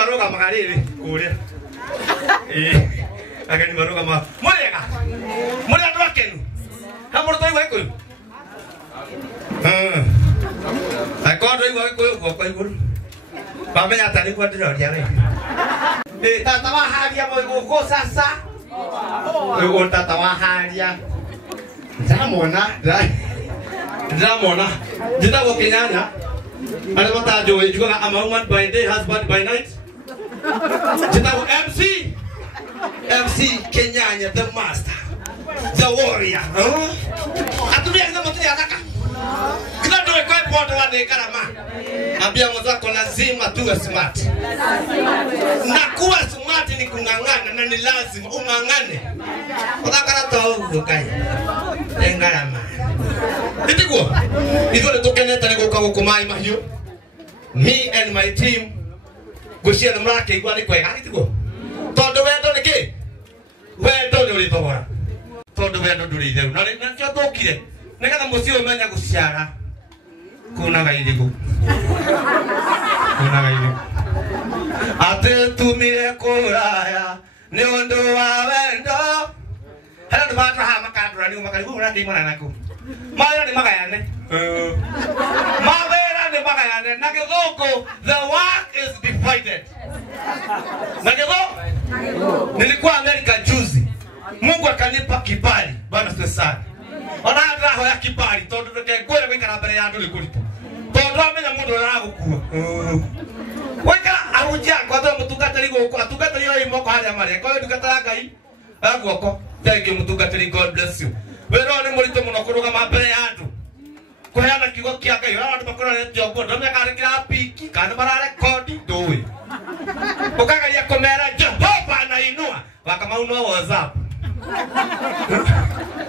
maroga magariri kuria agani maroga ma murega muri andu akenu hamuru toi wa ikuyu akondo iwa ikuyu kwa iguru pamenya tani kwa ndiroria we tata wa haria mo go sasa o tata wa haria Ndamona nditagwo Kenyanya ari batajo ejuga a woman by day husband by night nditagwo MC Kenyanya the master the warrior atumia hizo mtu yataka kila ndio kwa pote wa karama ambia mzako lazima tuwe smart na kuwa smart ni kungangana na ni lazima ungangane utakara toa kai engarama itiko izo tokeneta ne go kumai mahio me and my team goshia na mrake igwa ni kwega itiko tondo wendo niki wendo ni ulitobora tondo wendo nduritheu na kyo thokire nekatha mucio menya guciara kuna gairigu ate tumire kuraya ni undu wa wendo hela ndo batra ha makadura ni makaribu na ndi mwana naku mawera ni magayane mawera ni magayane na kigoko the work is divided na kigoko nilikuwa Amerika juzi Mungu akanipa kibali bana sana ona ndaho ya kibali tondu ndekegwera gwikara mbere ya andu likuripo tondu amenya mundu aragukua weka arujia kwa ndo mutungatari goko atungatari yo imoko haria mari kwa ndugatara ngai agwoko thank you mutungatari God bless you wero ni murito muno kuruga mbere ya andu kuheana kigo kia ngai ora andu bakora ne jobo ndo mekare kira piki kana bara record ndui ukagaria komera Jehova anainua wakamauno WhatsApp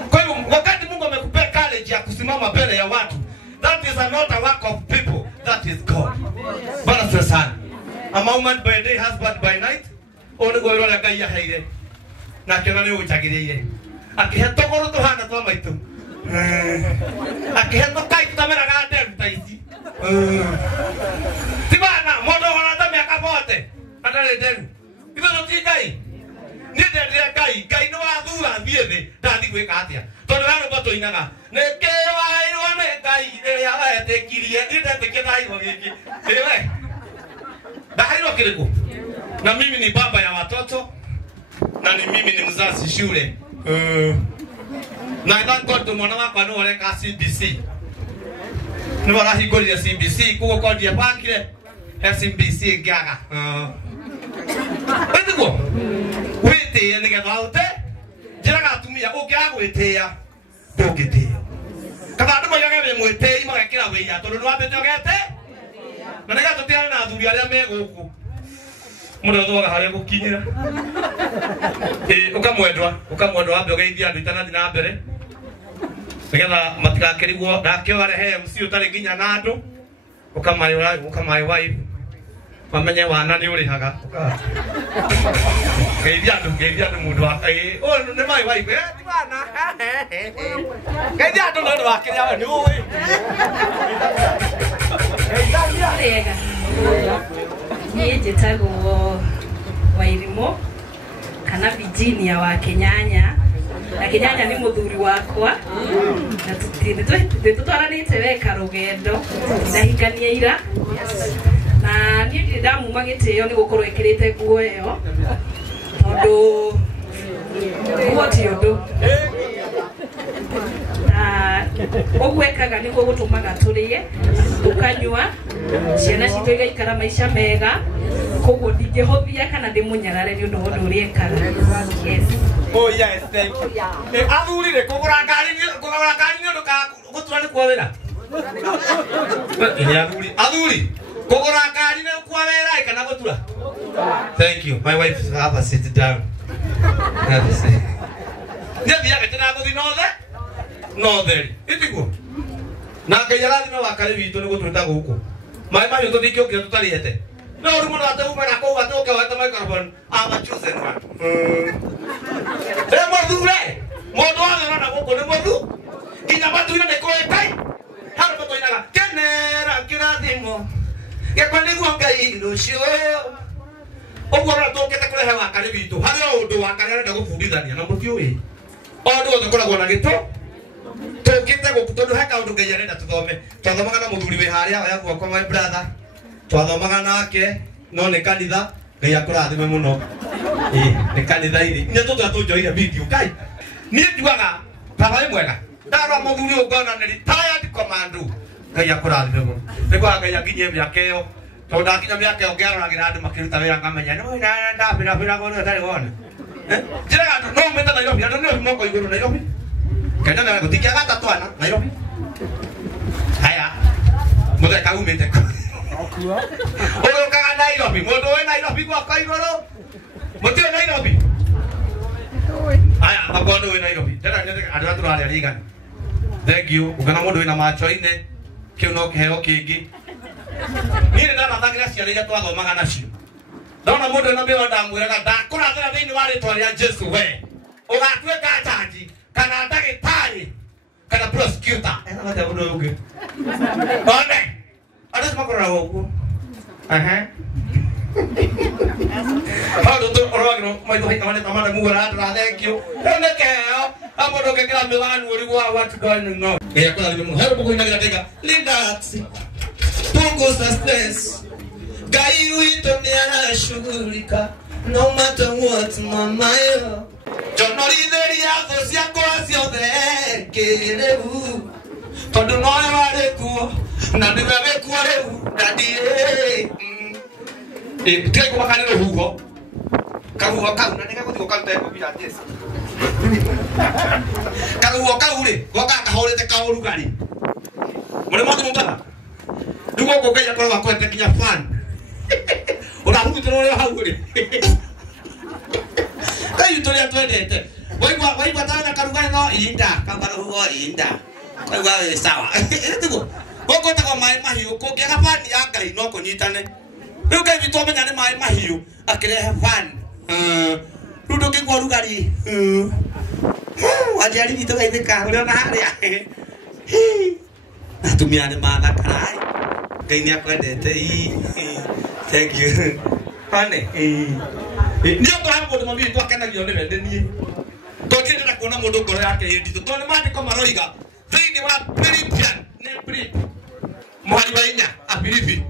kwa hivyo wakati Mungu amekupea courage ya kusimama mbele ya watu, that is not a work of people, that is God. Bana sana. A woman by day, husband by night. Oni goiro la kaya haire. Na kena ni uchagirire. Akiheto goro to hana to maitu. Akiheto kai tutamera ga dem taisi. Tibana modo hana ta miaka bote. Adale dem. Ibo no tikai. Ni ndendire kai no athura thiethe ndathi gwika atia tondu hano bato inaga neke wairwo ne kai ya wetekirie ni ndetikie thairo giki ewe ndahairo kiriko na mimi ni baba ya watoto na ni mimi ni mzazi shule na thank God mwana wakwa no reka CBC ni wala higoli ya CBC kuko kodi ya pakire SBC gaga Wetiko wete ni gavaute jira gatumia ukagwetea ndogetea kaba andu moyage mwetei magakira wiya tondu ni wambete ogete na nega tutiana na athuri aria me guku mundu thoga haria gukinyira ukamwendwa ambe ugeithia andu itanathi na mbere nigetha matigakirigwo ndakio arehe MC utari nginya na andu ukamai wife mamenye wana ni urihaga geithia andu mundu wa o ni mai wife ti bana geithia andu no wakiria ni uwi Rega ni njitagwo Wairimo kana Virginia wa Kenyanya na Kenyanya ni muthuri wakwa na tutwaranite weka rugendo ndahikania ira na ni ndamu magiteo ni gukorwo ikirite nguo iyo tondu nguo ti undu ogwekaga niguo gutumaga turie tukanyua ciana citu igaikara maisha mega koguo ndingihothia kana ndimunyarare ni undu wa undu uriekaga yes oh yes thank you athurire kugura ngari ni undu ka gutura ni kwa wira ni athuri kugura ngari ni kwa wira kana gutura thank you my wife have a sit down have a sit ndia tena guthi no theri itiko na ngayarathi no wakare witu ni gututa guku mai mai tuthikio kio tutariete no rumo na tau mara ko gato ke wata microphone ama chosen one modure modo ana na guku ni modu kinya batu ina ne ko etai haru bato ina kenera kirathimo ya kwani guanga ilo sho Oguo na tokete kurehe wakari witu. Hari undu wakari arenda gufundithania na mutiui. Ondu othe koragwo na gito. Tokete gukutondu heka undu Ngai arenda tuthome. Twathomaga na muthuri wi haria oya guoko my brother. Twathomaga nake no ne kanitha Ngai akurathime muno. Ni kanitha iri. Nya tutujoire video kai. Ni njuaga baba mwega. Ndara muthuri ugona ni retired commando. Ngai akurathime muno. Nigwa Ngai akinye miaka iyo. Tonda kinya miaka iyo ngeraragira andu makiruta wira ngamenya no ndabira bira gono tari wona. Jira andu no meta Nairobi andu no moko iguru Nairobi. Kenya na gutikia gata twana Nairobi. Haya. Muthe kaumite. Olo kaga Nairobi, mundu we Nairobi kwa kaigoro. Muti Nairobi. Haya, makondo we Nairobi. Tena andu aturari ariga. Thank you. Ugana mundu we na macho ine. Kiu no keheo kingi. Nire ndana thagira ciana iria twathomaga nacio. Ndona mundu na mbio ndamwiraga ndakurathira thiini wa ritwa ria Jesu we. Ugatuika jaji kana ndagitari kana prosecutor. Ena mate mundu ungi. One. Ada makora woku. How do you organize my doing? I'm not moving around. Thank you. Don't care. I'm going to get a Milan. What's going on? Yeah, help me to Linda. Pungus the stress. Guy with the near sugarika. No matter what, Mama. John Oliveria, the Siacoas, you're there. Get it. For the noise, na niwe kuare dadie teko makani no hugo karu waka na nika kuti wakanta ko bila tes karu waka ure waka ka hore te ka urugari mure mo tumutana dugo ko kaya ko wako te kinya fan ora hu tro le haure kayu to ya twendete wai batana karugani no inda kambara hugo inda kwa wa sawa ndiko Koko tako mai mahiu ko kia fani ya Ngai no kunyitane. Riu Ngai bitu amenya ni mai mahiu akirehe fani. Rudo ke kwa rugari. Wajari bitu Ngai thika uri ona haria. Natumia ni mana karai. Ngai ni akwendete i. Thank you. Pane. Ndio to hapo ndo mabi to akenagio ni wende nie. To kende na kuona mundu ngoro yake yindi. To ni mandi ko maroiga. Thini wa Philippian ne Philip. Mohari bainya abirifi.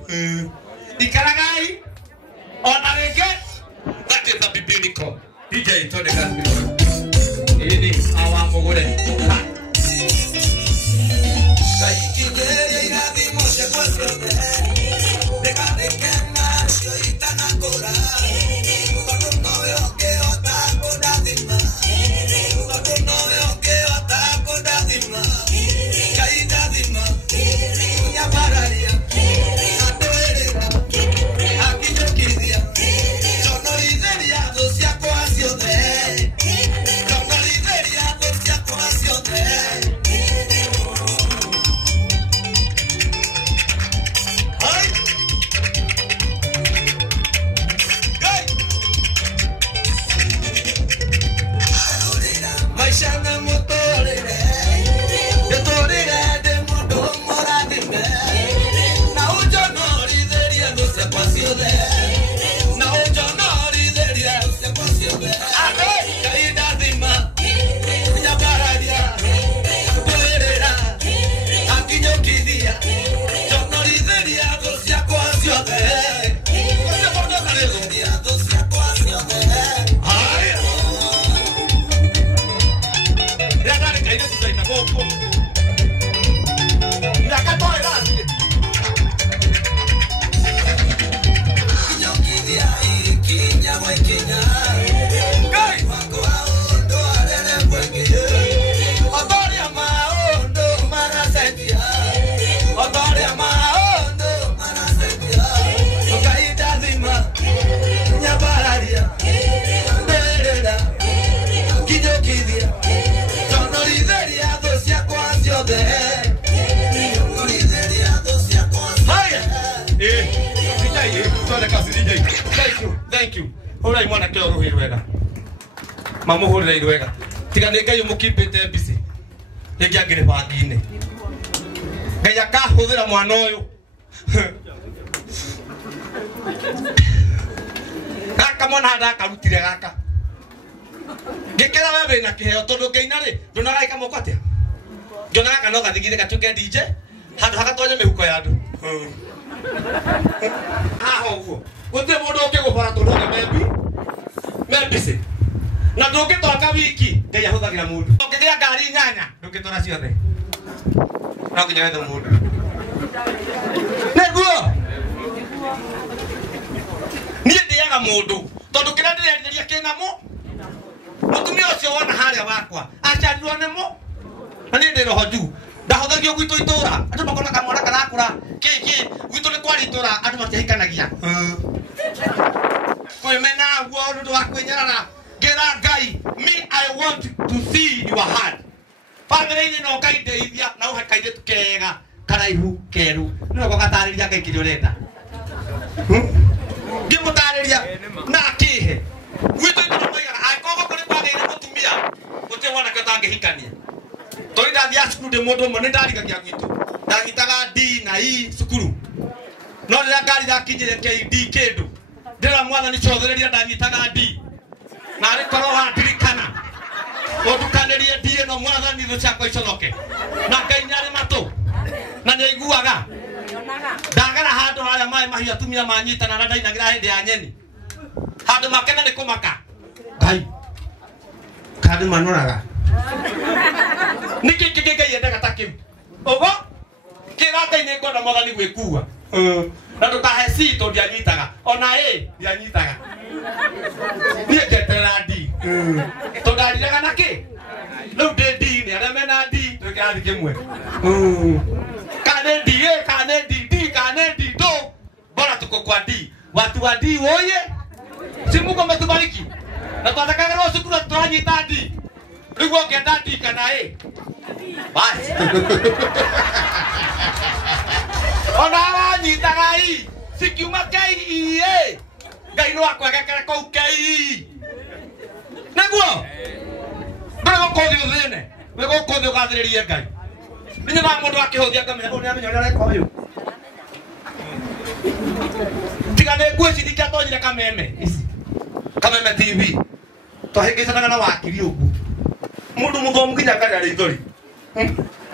Ikaragai on a reget. That is a biblical. DJ to the country. Ini awam mogore. Thank you. Ora imwana ke oru hirwega. Mamu hore hirwega. Tiga neka yo mukipete bisi. Yeki agire bagine. Kaya ka huthira mwana uyu. kamwana handa karutire gaka ngikera wewe na kiheo tondu ngeina ri ndonaga ikamoko atia ndonaga kana gathigire gatuke DJ handu hagatonya mihuko ya andu uguo guti mundu ungigubara tondu nge membisi na ndungitwaka wiki ngai ahuthagira mundu ungigia ngari nyanya ndungitwara ciothe no nginya wethe mundu neguo niĩ ndĩaga mũndũ tondũ kĩrĩa ndĩreritheria kĩna mũtumia ũcio wona harĩa wakwa aciarirwo nĩ mũ na niĩ ndĩ roho njuu ndahothagio gwitũ itũũra andũ makona kamwana karakũra kĩkĩ gwitũ nĩ kwarĩ itũũra andũ matiahikanagia kwĩmena guo nĩ ũndũ wa kwĩnyarara ngĩra Ngai me I want to see your heart bamĩrĩ-inĩ no Ngai ndeithia na ũhe kairĩtu kega karaihu keru nĩ ũguo gatarĩria Ngai kĩrĩa ũrenda ngĩmũtarĩria na akĩhe gwitũ itũũra moigaga angĩkorwo kũrĩ kwagĩire mũtumia gũtirĩ mwanake ũtangĩhikania tondũ ndathiaga cukuru ndĩ mũndũ ũmwe nĩ ndarikagia gwitũ ndanyitaga D na E cukuru no rĩrĩa ngari ndakinyire KD kĩndũ ndĩra mwathani cothĩrĩria ndanyitaga D na arĩkorwo wandirikana ũndukanĩrie D ĩno mwathani thũ ciakwa iconoke na Ngai nĩ arĩ matũ na nĩ aiguaga ndagera handũ harĩa maĩ mahiũ atumia manyitana na ndainagĩra hĩndĩ ya nyeni handũ makena nĩ kũmaka Ngai kandi manoraga niki kigege yendaga ta kiu ogo kira Ngai nĩ ngona mwathani gwĩkua na ndũkahe C tondũ ndianyitaga ona A ndianyitaga niĩ ngeterera D tondũ ndariraga na kĩ rĩu ndĩ D nĩ arĩa mena D twĩ kĩrathi kĩmwe kane D A kane D D kane D do bora tuko kwa D watu wa D woye si Mungu ametubariki na twatakaga cukuru twanyita D rĩu ũngĩenda D kana A basi ona wanyitaga I sikiuma KEA Ngai no akwegekere kũu KE nĩguo ndũgũkũthi ũthĩne wĩgũkũthi ũgathĩrĩrie Ngai nĩ na mũndũ akĩhũthia ngamenya ũyũ nĩ amenya ũrĩa areka ũyũ tiga nĩ ngwĩciria atonyire kameme ici kameme TV twahĩngĩcanaga na wakiri ũguo mundu muthomu nginya ngari arĩ ithori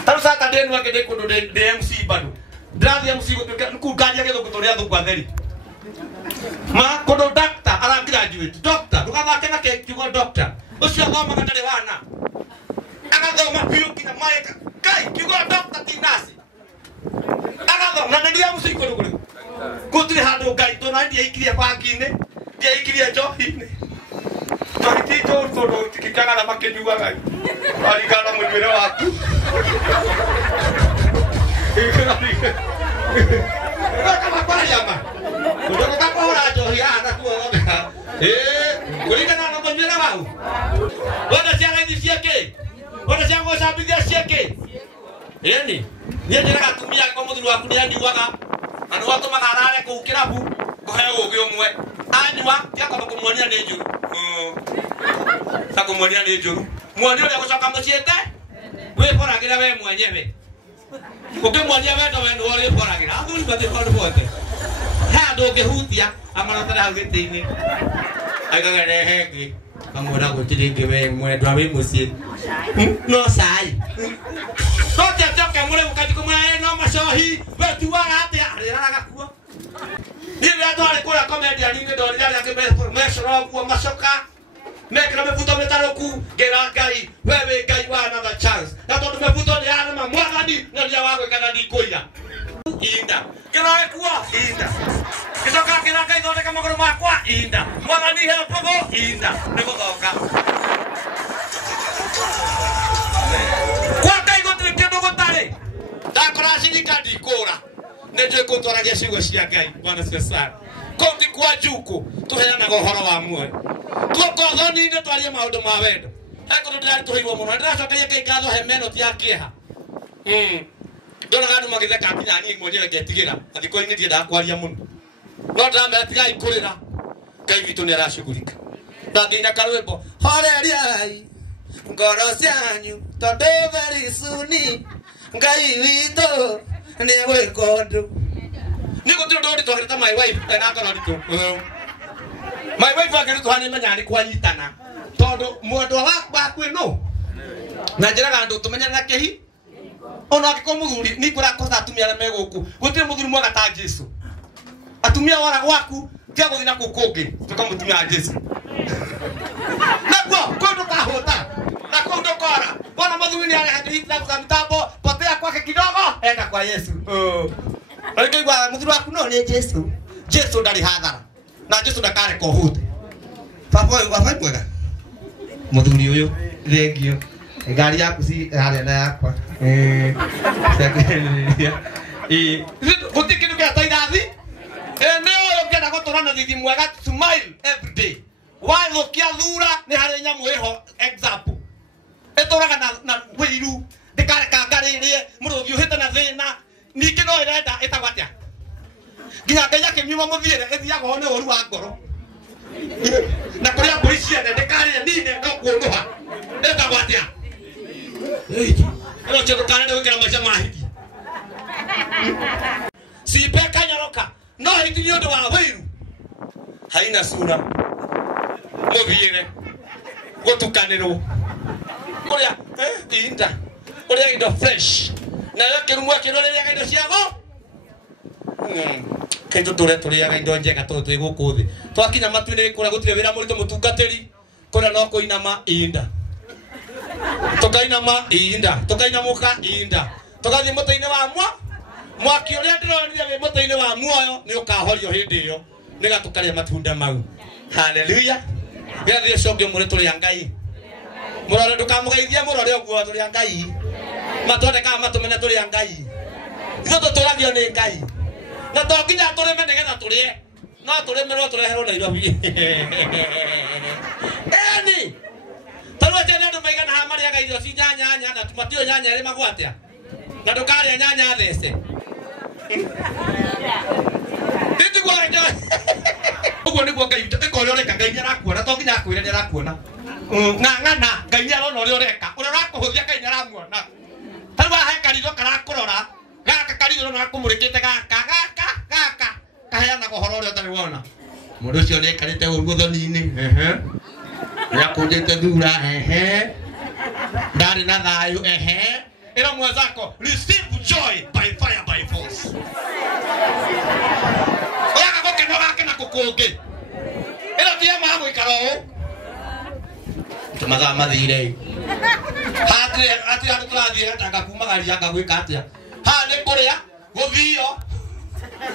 tarũ Saturday nĩ ngĩndĩ kũndũ ndĩ MC bado ndathia MC gũtuĩka gĩthũngũ tũrĩa athũngũ atheri ma kũndũ doctor ara graduate doctor ndũgathake na kiugo doctor ũcio athomaga ndarĩ wana agathoma biũ nginya maĩka Ngai kiugo doctor ti nasi agathoma na nĩria MC kũndũ gũtirĩ handũ Ngai tona ndiaikirie bangi-inĩ ndiaikirie njohi-inĩ Tito todo tikikaga na makenyuaga alikana mwĩmĩre waku kama kwariama ndoka kahora njohi ana kuoga kuringana na mwĩmĩre wau wona ciana ici ciake wona ciana gũcambithia ciake ĩni niĩ ndĩraga atumia angĩkorwo mũthuri waku nĩ anyuaga na nĩ watũmaga arare kũu kĩrabu kũheo ũgĩ ũmwe anyua tiakamba kũmuonia nĩ njũru kũmuonia nĩ njũru muonia ũrĩa gũcoka mũciĩ te wĩboragĩra we mwenyewe ũkĩmuonia wendo we nĩwe ũrĩboragĩra athuri matĩkorwo he andũ ũngĩhutia amarotera hau gĩtĩ-inĩ aigaga rehe ngĩ kamwĩra gũtirĩ ngĩ we mwendwa wĩ mũciĩ no cai no tiatioke mũrĩu kathi kũmwĩra no macohi we tuaga atĩa arĩraraga kuo niĩ rĩrĩa twarĩ kũrĩa komediani-inĩ ndorire arĩa angĩ mecora ũguo macoka mekĩra mĩbuto mĩtarũku ngĩra Ngai we wĩ Ngai wa another chance na tondũ mĩbuto nĩ yarema mwathani na rĩrĩa wa gwĩkana ndikũiya inda kĩroe kuo inda gĩcoka ngĩra Ngai thondeka magũrũ makwa inda mwathani heo pũgũ inda nĩ gũthonga kwa Ngai gũtirĩ kĩndũ gũtarĩ ndakora ciringa ndikũra nĩ njũĩ kũtwaragia ciugo cia Ngai Bwana asifiwe sana kũu ti kwa njuku tũheanaga ũhoro wa muoyo tuoko thoni-inĩ twarie maũndũ ma wendo he kũndũ ndĩrarĩ tũhĩirwo mũno ndĩracokeria Ngai ngatho he meno ti ya kĩeha ndonaga andũ magĩtheka nginya niĩ mwenyewe ngetigĩra na thikũ-inĩ ndiendaga kwaria mũno no ndĩramera tigai kũrĩra Ngai witũ nĩ aracugurika na nginya karwĩmbo horeriai ngoro cianyu tondũ very soon Ngai witũ nĩ egwĩka ũndũ nĩ gũtirĩ ũndũ ũritũ agĩrĩta my wife ena ngoro nditũ my wife agaru tuhani manyani kwanyitana tondu mwendu waku no na njiraga andu tumenya na kehi ona akiko muthuri ni kura kosa atumia ala meguku gutire muthuri mwaga ta Jesu atumia wara gwaku tia guthina kukungi tukamutumia Jesu nagwo kondo kahota na kondo kora bona muthuri ni ale hadi za mitambo potea kwake kidogo enda kwa Yesu Alikuwa muthuri waku no ni Jesu Jesu ndari hathara na Jesu ndakare kohute papa mwega muthuri uyu thengio gari yaku si hali na yakwa gutikindu kia tairathi ne oyo ngenda guturana thithi mwega smile every day wathukia thura ni hari nyamu iho example eturaga na wiru ndikareka ngaririe muruthi uhite na thina ningi no irenda itagwatia nginya Ngai akimyuma muthiire ithiaga one oru wa ngoro na kuria mburi ciene ndikarire nine no kunuha itagwatia Elo cheto kanende wikira maisha mahiki Sipeka nyoroka no hiti ni undu wa wiru haina sura muthiire gutukanirwo kuria inda kuria indo fresh na yakirumu akiroreria indo ciago kendo turiaga indo njega twi guku thi twakinya matuine kura gutire wira muritu mutungatiri kura no kuinama inda tukainama inda tukainamuka inda tukathi mutaine wa mwaki uria ndironire wi mutaine wa muoyo ni ukahorio hindi iyo niga tukaria matunda mau haleluya gathi congio muri turi Ngai murore ndukamugeithia murore oguo turi Ngai matonde ka matumene turi Ngai ithu tuturagio ni Ngai na tokinya turime nigetha turie no turimirwo tureherwo Nairobi eni tarwa tena ndo maigana ha mari aga irio ci nyanya na tumatio nyanya ri magwatia na ndukaria nyanya thece Titi kwa ndio uguo ni gwo Ngai iko uri oreka Ngai arakuona to nginya akwire ni arakuona na ngana Ngai arona uri oreka uri rakuhuthia Ngai aramuona tarwa he karitho karakurora gaka karitho no akumurikite gaka kaheana gohoro uri utari wona mundu ucio ni karite uguo thoni-ini ya kujete thura ndari na thayu ila mwenzako receive joy by fire by force oya goke no gake na kukungi ila tia mago ikaro tumatha mathire hati turathie hatanga kumagaria ngagwika atia ha ni kuria guthio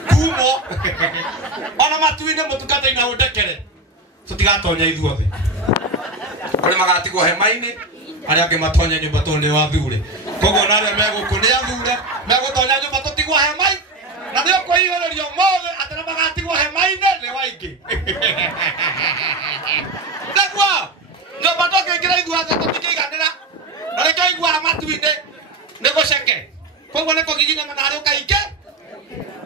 kumo ona matuine mutukate na udekere tutigatonya ithuothe kuri magatigwo hema-ini aria angi matonya nyumba tonde wa thure koguo na aria megukunia thure megutonya nyumba tutigwo hema-ini na ndio kuihorerio mothe atana magatigwo hema-ini ni waingi ndagwa nyumba tokingira ithuothe tutikiganira na reke igwa matuine ni guceke koguo ni kugiginya na hari ukainge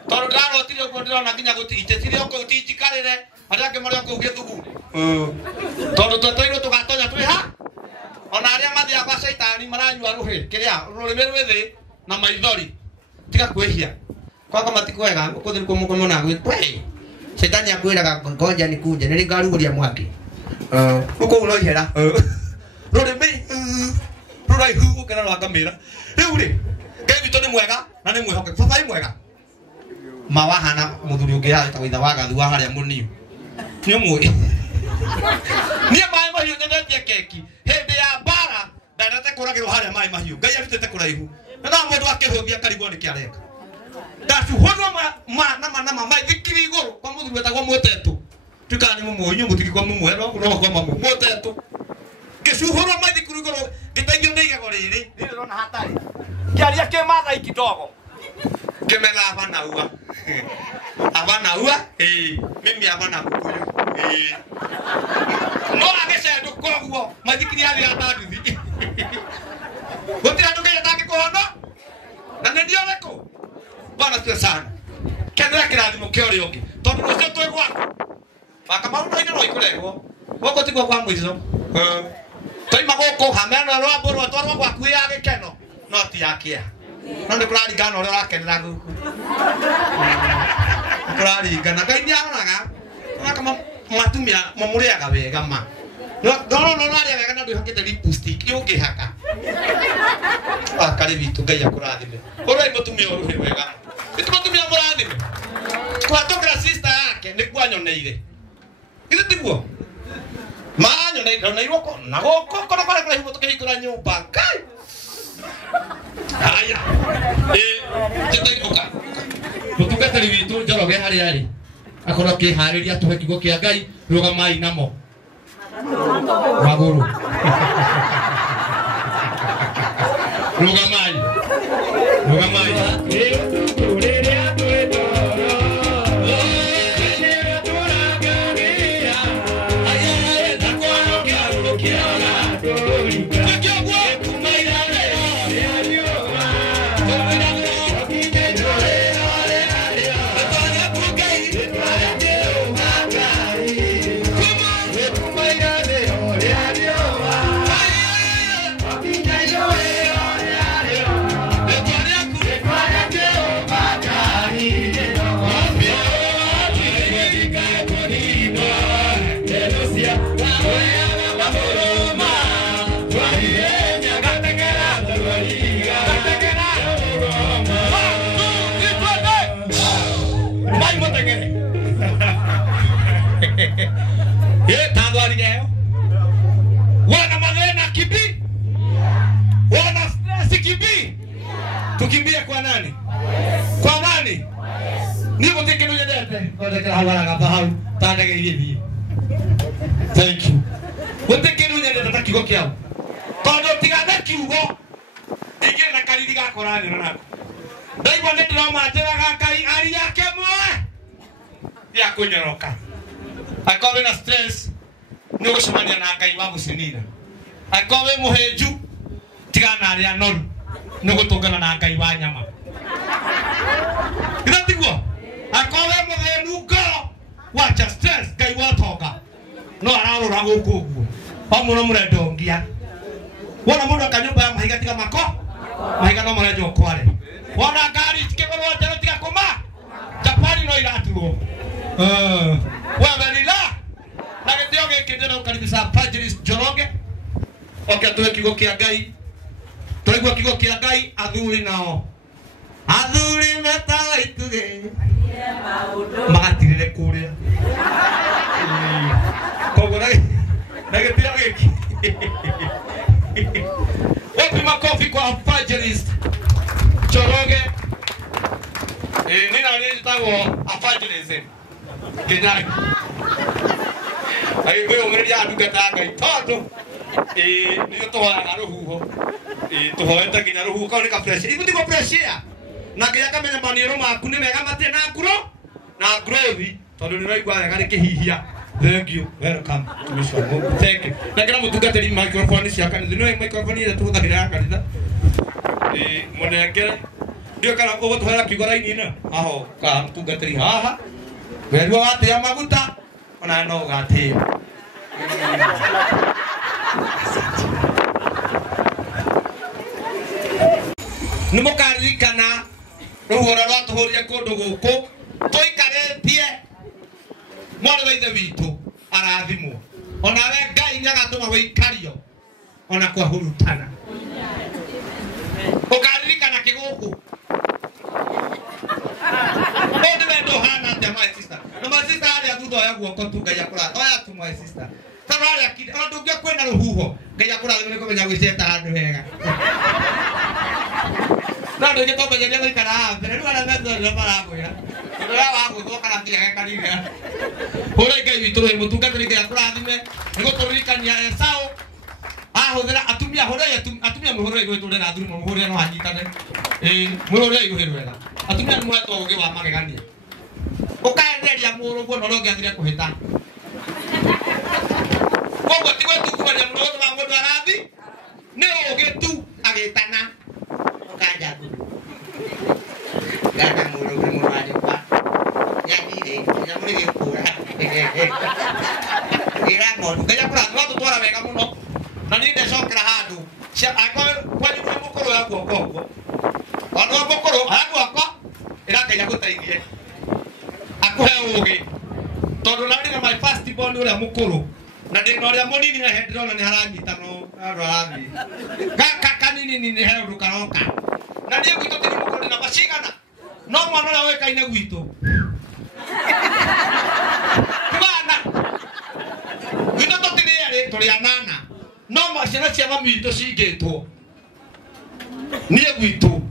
tondu ndarotire uguo ndirona nginya gutiitire uko utijikarire aria angi mari uko ugithugu tondu twetoirwo tugatonya twi ha ona aria mathia kwa shaitani maranyua ruhi kiria rurimi rwithi na maithori tiga kwihia kwako matikwega kuthiri kumukomo na gwitwe shaitani akwiraga ngoja nikuje niri ngaruguria mwaki uko uroihera rurimi ruraihu ukena rwakamira riu ri Ngai witũ nĩ mwega na nĩ mwĩhokeku baba nĩ mwega mawahana muthuri ungi yata witha wa gathu wa haria muniu ni umwe ni mai mahiu ndetie keki hindi ya bara ndanate kuragirwo haria mai mahiu Ngai arutete kuraihu na mundu akihuthia karigwo ni kiareka ndacuhorwo nama mai thikiri iguru kwa muthuri wetagwo Mwetetu tukani mumunyu muthiki kwa mumwero no kwa mamu Mwetetu ngicuhorwo mai thikiri iguru ngitaigio ni igego riri ndirona hatari kiaria ke mathai kidogo kemela abana ua mimi abana kukuyu no agecendu koguo mathikiri athi atanduthi gutira nduge yataki kuhono na ndio reko bana tu sana kendra kirathimo kiori ungi tondu ucio twi gwaku maka maundu ine no ikurego goko tigwo kwa mwizo toima goko hamena ro aboro twarwo gwaku ya gikeno no ti yakia nande kurari gano ro rakenera guku kurari gana Ngai ni aronaga kama matumia mamuriaga wega ma no aria wega na ndu hakite lipstick yungi haka akari bitu ngai akurathime orai mutumia uruhe wega itu mutumia murathime twatokera sister yake ni kwanyoneire ithe tiguo manyoneire na iroko na goko kono kare kare hibo tukihikura nyumba kai aya tutaikoka mutungatari witu Njoroge hari ari akora kihariria tuhe kigo kia Ngai rugamai namo maguru rugamai wana magena kibi wana stress kibi tukimbie kwa nani kwa nani niko tekeno yedete kwa hawara gabahau tandege hivi thank you wotekeno yedete takiko kiao tondo tigana kiugo igena kariri gakorani nako ndaigwa ndĩroma njĩraga Ngai ari yake mwe ya kunyoroka akowe na stress ni gucemania na Ngai wa gucinira akowe muhenju tigana aria noru ni gutungana na Ngai wa nyama iratiguo akowe muthenu ngoro wacha stress Ngai wa tonga no ararora guku guo pamuno murendongia wona mundu akanyumba ya mahiga tiga mako mahiga no marenjo kware wona ngari tikigorwo njero tiga kuma Japani no iraturwo wewe nila na gĩtĩo gĩkĩ ndĩra ũkaribisha Evangelist Njoroge oke tuwe kigo kia Ngai tũraigua kigo kia Ngai athuri nao athuri metaga ituge magatirire kũrĩa koguo na gĩtĩo gĩkĩ wapi makofi kwa Evangelist Njoroge nina nĩtagwo evangelism Kenyai ai wewe umredia ndungata Ngai tondu ni tuhoyaga ruhuho tuhoete nginya ruhuho kauni ka pressure ibu ndiko pressure na nginya kamenya maniero maku ni mega matie na nguro na grovi tondu ni raigwa wega ni kihihia thank you welcome to me so thank you na ngira mutungatiri microphone cia kanitha no microphone ile tuhuthagira kanitha munengere ndio kana ugo tuhera kigoraini ina aho ka mutungatiri haha werua watia maguta ona no gatia nimukaririkana ruhora rwatuhuria kundu guku tuikaretie mwana wa ithe witu arathimwo onawe Ngai niagatuma wikario ona kwa hurutana ukaririkana kiguku Onde wendo hana ate my sister. No my sister ali atutho ya guoko tu Ngai akura. Oya tu my sister. Tarari akiri ondu ngia kwena ruhuho. Ngai akura ni komenya gwiceta handu hega. Na ndo ngeto menya ngai kana. Pero ni ara metho ndo maragwira. Ndo ya wangu thoka na ngia kanira. Ore Ngai witu ri mutungatiri Ngai akura thime. Nigo turirikania Esau. Ahuthira atumia hore atumia muhore gwitu na athuri muhore no hanyitane. Muhore igwirwera. Atumia mwetwo ugi wa magegania ukaenderia muruguo no rongiathire kuhita koguo tigwe tukumaria muruguo wa mundu arathi ni ugi tu agitana ukanja tu gana muruguo murari kwa yathire nya muri gikura ira ng'ondu Ngai akura twatwara wega muno na ni ndecokera handu kwa ni mukuru ya guoko ono mukuru haguoko ira Ngai agũteithie akuhe ugi tondu na my first bondo ria mukuru na ndino ria munini na hendrona ni haranyitano arathi gaka kanini ni heru karoka na ndiye gwito tiri mukuru na macigana no mwana ria wekaine gwito bana gwito totiri ri turi anana no macina cia mamito cingitwo niye gwito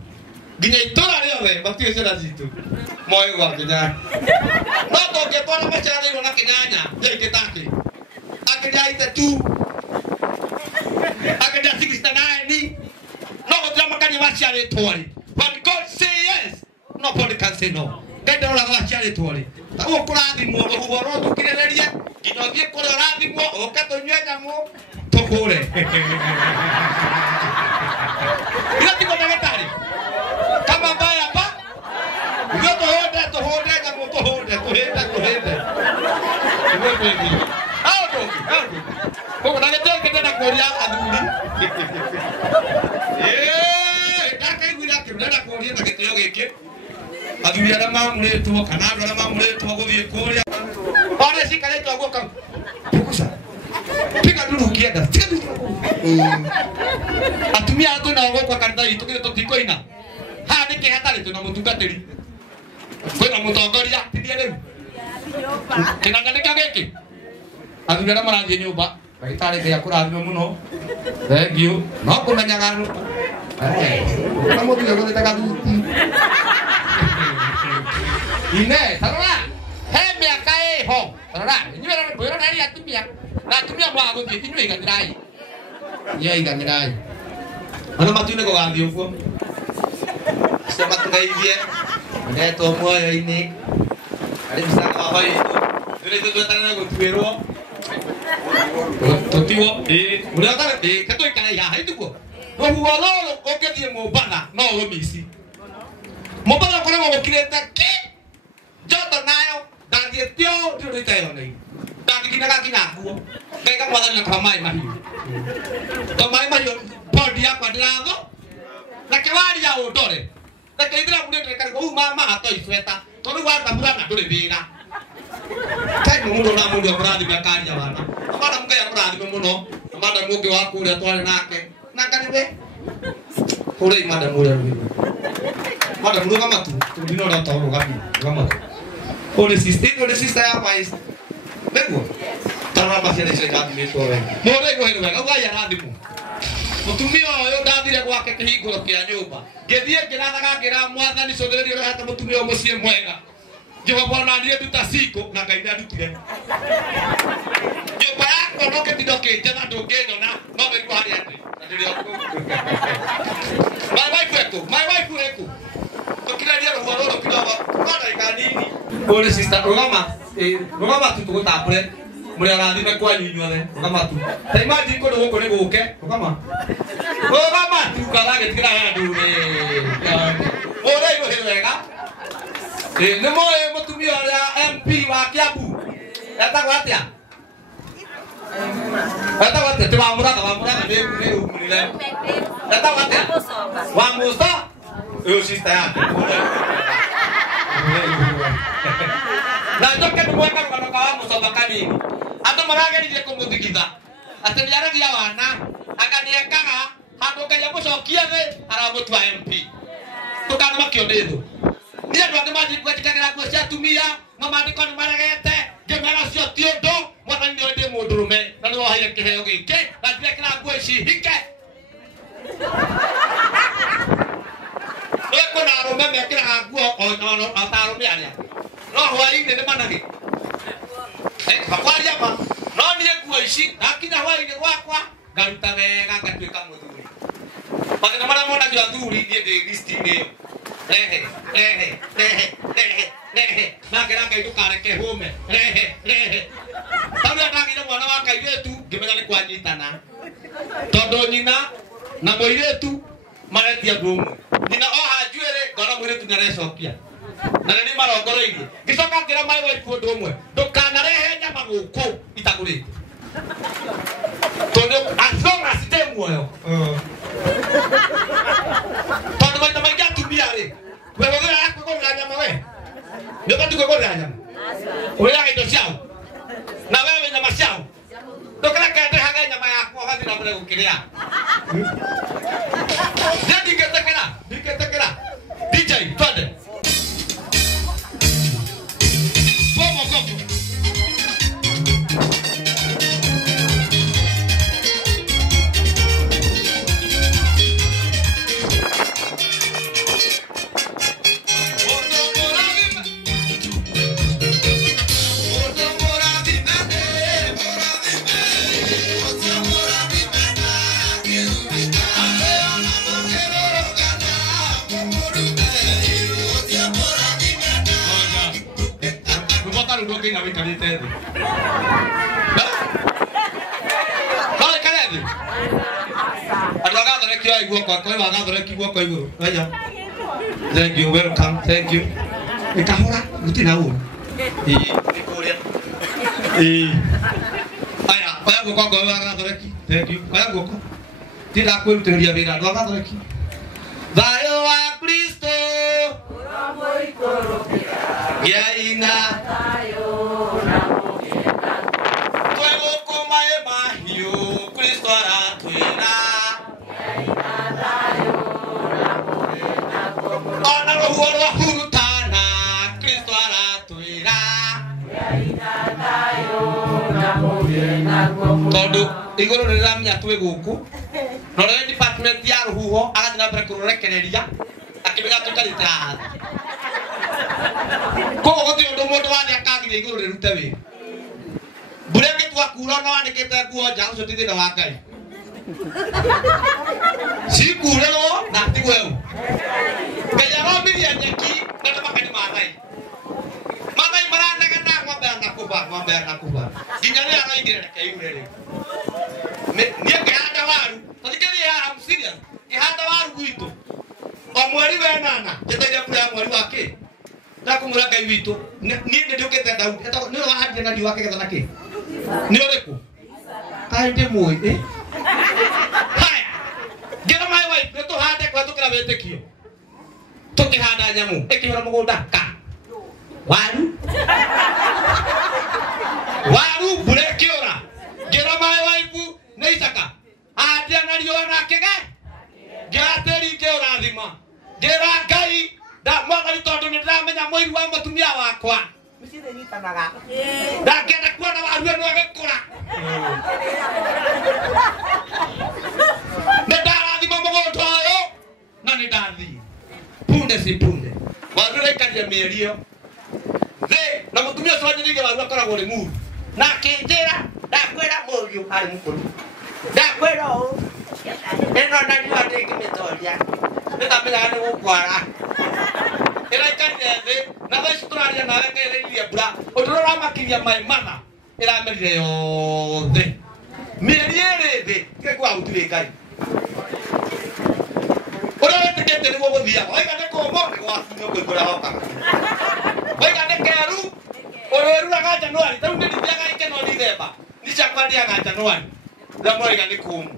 ginya itora riothe batie cira citu moyo wa kinyanya no toke twana macana na kinyanya yekitaki akija tu akija 69 no gutira makani waciare twari but God say yes nobody can say no ngenda ora waciare twari tawo kurathimwo rũhuho rũtukĩrĩrĩrie nginya ũthiĩ kũrĩa ũrathimwo ũke tũnyue nyamũ tũkũre ila tiko ndagĩtarĩ kama mbaya hapa ndio tuhonde nyamũ tuhinde Kau nak kata kita nak Korea aduli. Kakak ibu nak kita nak Korea nak kita yoga ke. Aduli ada mahu mulai tu, Kanada ada mahu mulai tu aku di Korea. Orang sih kalau tu aku kan fokus. Tiga dulu kia dah. Atumi aku nak aku akan tahu itu kita tu tiko ina. Ha ni kehatan itu namun tukar teri. Kau namun tu Korea tidak ada. Kenapa ni kakak ke? Aduli ada mana jenis ubah. Baitare kaya kurathime muno. Thank you. No kumenyaga rupa. Kamu tidak boleh tekan duti. Ine, tarora. He miaka ho. Tarora. Ini orang boyong dari atumia. Na atumia mau aku di sini ikan tirai. Iya ikan tirai. Ano matu ini kau ganti ufu? Siapa tu kaya dia? Ada tomo ya ini. Ada bisa apa itu? Jadi itu tangan aku tuero. Totiwo udah kan ketu ikan ya itu gua walo oke dia mau bana no lo misi mau bana kore mau kireta ki joto nayo dan dia tio di tayo nih dan kina gua kayak kan wala nak ramai mah body apa dirago na kewari ya odore na kaidra bude kan go mama atau isweta toru wa tamura dore bina kai mundu na mundu berani bakari wana amada muke ya berani muno amada muke waku dia tuale nake nakani be kule imada muda mada mudu kama tu dino na tawo kama ole sister apa is bego tarwa basi ya shaka ni sore more go hero ga ya radimu mutumio yo dadire kwa ke higuro kia nyumba gedie kiranaga kira mwathani soderi ro hata mutumio mucie mwega Jehova Bwana ndiye tutasiko na kaida dutire. Jehova yako noke tidoke jana dogeno na mama iko hali yake. Ndio. My wife eko. Tokila dia roho kidogo. Bana ikanini. Ole sister Rogama tu tukutapre. Muri arathime kwa nyunyothe. Rogama tu. Ta imagine ko dogo ne guke. Rogama tu kalage tikira ya ndure. Ora igo hewega. Ni moyo mutumia ya MP wa Kiambu. Etagwo atia? Etagwo atia? Tiwamura ni umunile. Etagwo atia? Wa Musa? Yo sister yake. Na toke tumweka kwa kwa Musa bakani. Ando marage ni kumuthikitha. Atendiyara ya wana akaniekaga handu kaya mucokia thi aramutwa MP. Tukana makionetho. Dia ndo maji kwa kitagira kwa chatumia mama ndiko ni maragete gemera cio tiondo mwana ndio ndi mundurume na no haye kiheo gike na ndire kira kwa ici hike eko na rume mekira nguo ono atarume aria no hwaini ni managi bakwaria ma no nie nguo ici na kinya hwaini gwakwa ngaruta wega ngatuika muthuri makina mara mona ndio athuri nie ndi listini Rehe. Nageranga idukareke hume. Rehe. Tabia nagire mwana wa kairetu ngimenya ni kwanyitana. Tondo nyina na moiretu maretia ndumwe. Nyina o hajuere ngora moiretu narecokia. Na ni marongoroirie. Gicoka ngira mai waifu ndumwe. Ndukanarehe nyama guku itagurite. Tondo asonga sitemwoyo. Tondo maita magia tumia ri. Wewe yako kwa nyama wewe. Ndio kati kwa nyama. Wewe haito chao. Na wewe nyama ciao. Ndokera kende haga nyama yaku wathi na mbere gukiria. Ndiketekera. DJ twende. Pomo koko. Na wika nitende. Kale kaledi. Adwaga reki wa igwo kwa waga reki igwo kwa igwo. Aya. Thank you, welcome. Thank you. Nikahora gutina huo. Nikuria. Aya, oya gwo kwa waga reki. Thank you. Oya gwo kwa. Tira kwirutiria wira adwaga reki. Thayo wa Kristo. Uramo ikorokera. Yaina. Todo igoro riramya twe guku no re department ya ruhuho agathina mbere kurekereria akibiga tukarita kogo goti undu mundu wani akagire igoro rirute wi burege twakura no andikite nguo nja ucio tithina wa Ngai sikurero na tigweu Ngai aromiria nyeki na makani ma Ngai maranaga na ng'ombe anakuba nginya ni araingire na kaiurere niye kihanda waru tatikiria I'm serious kihanda waru gwitu o mweri wenana njeteria kura mweri wake na kumura Ngai witu ni ndukite Daudi ni wahandia na ndiwake getha nake ni uriku kainde moi haya gira my wife to hande kwa tukira wetekio tukihanda nyamu ikihora mugunda ka waru burekiora gira my wife neisaka adia na riona kege gateri ke urathima gira Ngai da mwathani tondu ni ndamenya mwiri wa mutumia wakwa micithe nyitanaga ndakenda kuona waru no agekura ndarathima mugondo ayo na ni ndathi punde si punde waru rekaria mierio na mutumia swanyirige waru akoragwo ri mu na kinjira ndakwira mugiu ari mukuru ndakwira o eno ndani wa ndege metoria ndamenya ni gukwara ira ikanyethe na thaici turaria nawe ngereria mbura uturora makiria mai mana iramerire yothe mieri iri thi kegwa utire Ngai ura wetikete ni guthia oiga ni kumo ni gwakinyo kwigura hoka oiga ni keru ureruraga Januari tau ni ndithiaga ikeno December ni chakwa ndiaga Januari oiga ni kumo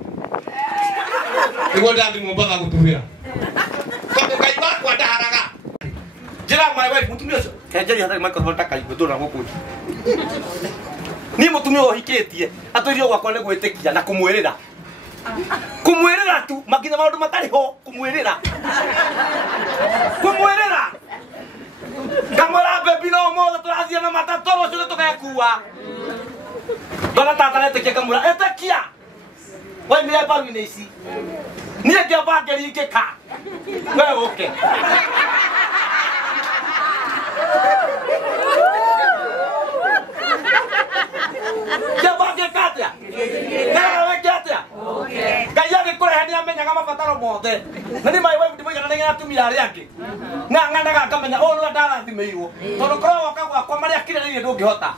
niguo ndathimwo mpaka gutuhira tondu Ngai wakwa ndaharaga njira my wife mutumia ucio kenjeri hatari microphone takaigua guku ni mutumia uhikitie atuirio gwakwa ni gwitikia na kumwirira tu makinya maundu matari ho kumwirira kamara bebi no mo turathia na matatoro ucio tukekua ndona tata netikia kamura etekia wai mire baru ni ici nie ngia bangeri ngika we uke katia wewe katia Ngai agikurehe amenyaga mabataro mothe na ni my wife ndimoigana nginya atumia aria angi ng'ang'anaga akamenya o no ndarathimirwo tondu korwo kagwa kwa maria kirĩrĩirie ndũngĩhota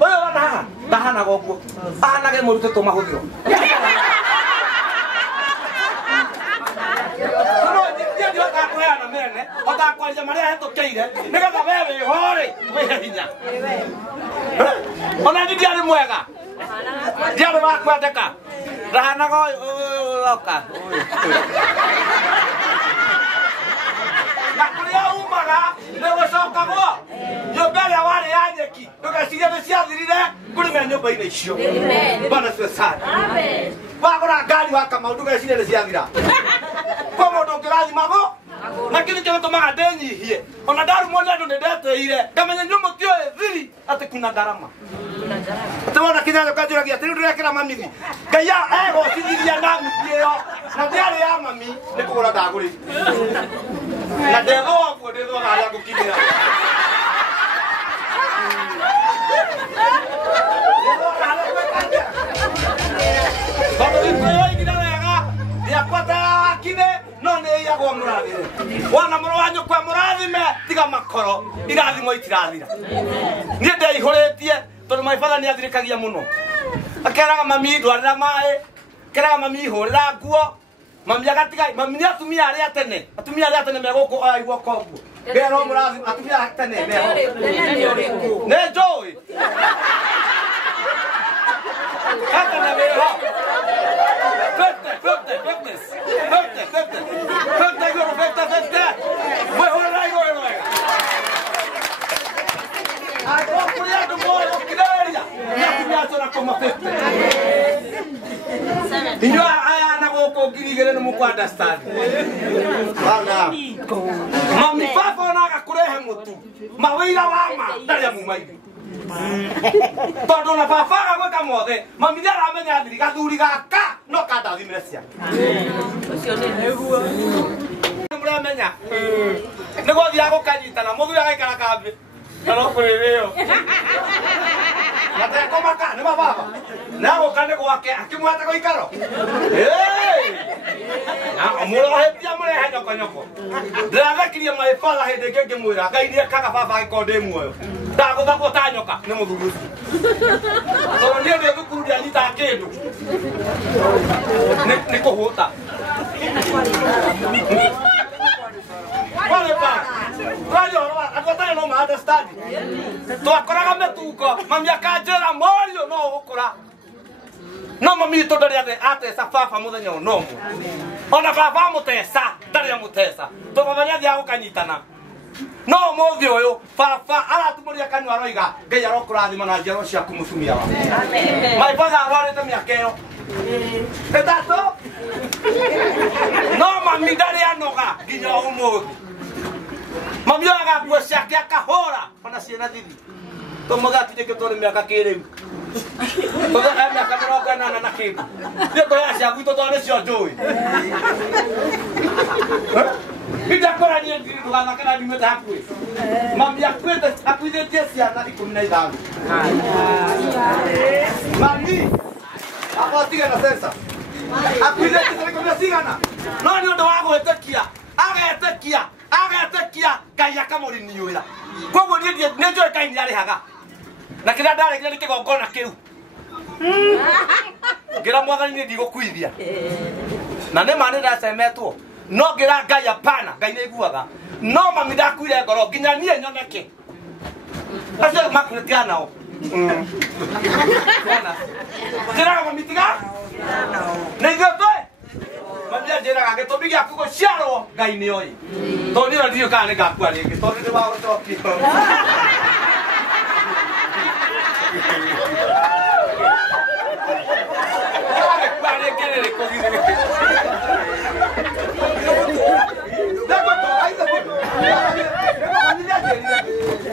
ũyũ wana haha ndahanaga ũguo ahanage mũrute tũmahũthĩro kuheana mene otakwaria maria hetũkĩire nĩgetha we wĩhorĩ wĩhe hinya ona ni ndiarĩ mwega ndiarĩ wa kwendeka ndahanaga ũyũ oka na kũrĩa umaga nĩ gũcokagwo nyũmba ĩrĩa warĩ ya nyeki ndũgecirie nĩ ciathirire kũrĩ umwe nyumba-inĩ icio. Bwana siwe sana. Amen. Wagũra ngari waka maũndũ meciria nĩ ciathira. Kwa mũndũ ũngĩrathimagwo na kĩndũ kĩrĩa gĩtũmaga ndĩnyihie. Ona ndarumwo nĩ andũ nĩndeteire. Ngamenya nyuĩ mũtiũĩ thiri atĩ kuna ndarama. Tũwona Kinyanjũ kanjũragia atĩ rĩu ndĩrekĩra mami. Ngai egocithithia na mĩthiĩ ĩyo. Na ndĩarĩ ya mami nĩ kũgũra ndagũrĩte. Na ndethũa ũguo ndĩthũaga harĩa ngũkinyĩra. Tondũ gĩkũyũ igina wega ndiakwataga wakine no nĩ iyagwo mũrathime. Wona mũrũ wa nyũkwa mũrathime tiga makoro irathimo itirathira. Niĩ ndeihũrĩtie tondũ my father nĩ athirĩkagia mũno. Akeraga mami ndwarĩra maĩ, keraga mami ihũrĩra nguo. Mami agatiga mami nĩ atumia arĩa tene megũkũ oya iguoko ũguo. Ngero mũrathime atumia tene meho. Nĩ njũĩ. Hata na meho. Inyo aya na goko ngirigere ni muku understand. Bana. Mami baba na agakurehe mutu. Mawira wama ndari ya mumaigi. Tondu na baba agweka mothe. Mami ndara amenya thiri gathuri gaka no kandathimire cia. Ucio ni neguo. Muramenya. Nego thia gukanyitana muthuri agaikara kambi. Nalo kurĩrĩo. Nata komaka nĩ baba. Nago kane gwake akimwata goikaro. Na mũrohetia mũrehe nyoko. Ndĩrathakirie my father hĩndĩ ĩngĩ ngĩmwĩra Ngai nĩ ekaga baba agĩkorwo ndĩ muoyo. Ndagũthagwo ta nyoka nĩ mũthuri ũcio. Tondũ niĩ ndĩ thukuru ndianyitaga kĩndũ. Nĩ kũhũta. Wale ba. Atotare no ma understand. Twakoraga metuko mami akanjĩra morio no gũkũra. No mami to ndari atesa baba mũthenya no. Ona baba mũtesa ndari mũtesa. To baba nĩ athia gũkanyitana. No mũthĩ ũyũ baba aratumũria kanua roiga Ngai arokũrathima na njĩra ciaku mũtumia wa. Amen. My father arwarĩte mĩaka ĩyo. Etato. No mami ndari anoga nginya ũmũthĩ. Mami agakuo ciake akahora ona ciana thiri. Tomoga tuje tore miaka kĩrĩu. Toga miaka mĩrongo ĩnana na kĩndũ. Nĩ ngoya ciaku tondũ nĩ cio njũĩ. Ndakora ni ndugana kana ndimete hakuĩ. Mami akuithĩtie ciana 15. Mami agotiga na sensa. Akuithĩtie ciana 15. No nĩ ũndũ wa gwĩtĩkia. Agetĩkia Ngai akamũriniũra. Koguo nĩ njũĩ Ngai nĩ arĩhaga. Na kĩrĩa ndaregire nĩ kĩgongona kĩu. Ngĩra Mwathani nĩ ndigũkuithia. Na nĩ ma nĩ ndacemetwo. No ngĩra Ngai apana, Ngai nĩ aiguaga. No mami ndakuire ngoro nginya niĩ nyoneke. Acio makuĩtia nao. Ngĩra mami tiga. Nĩ ithuĩ mami anjĩraga gĩtũmi gĩaku gũciarwo Ngai nĩ oĩ. Tondũ niĩ ndiũĩ kana nĩ ngakua rĩngĩ tondũ nĩ wagũcokio.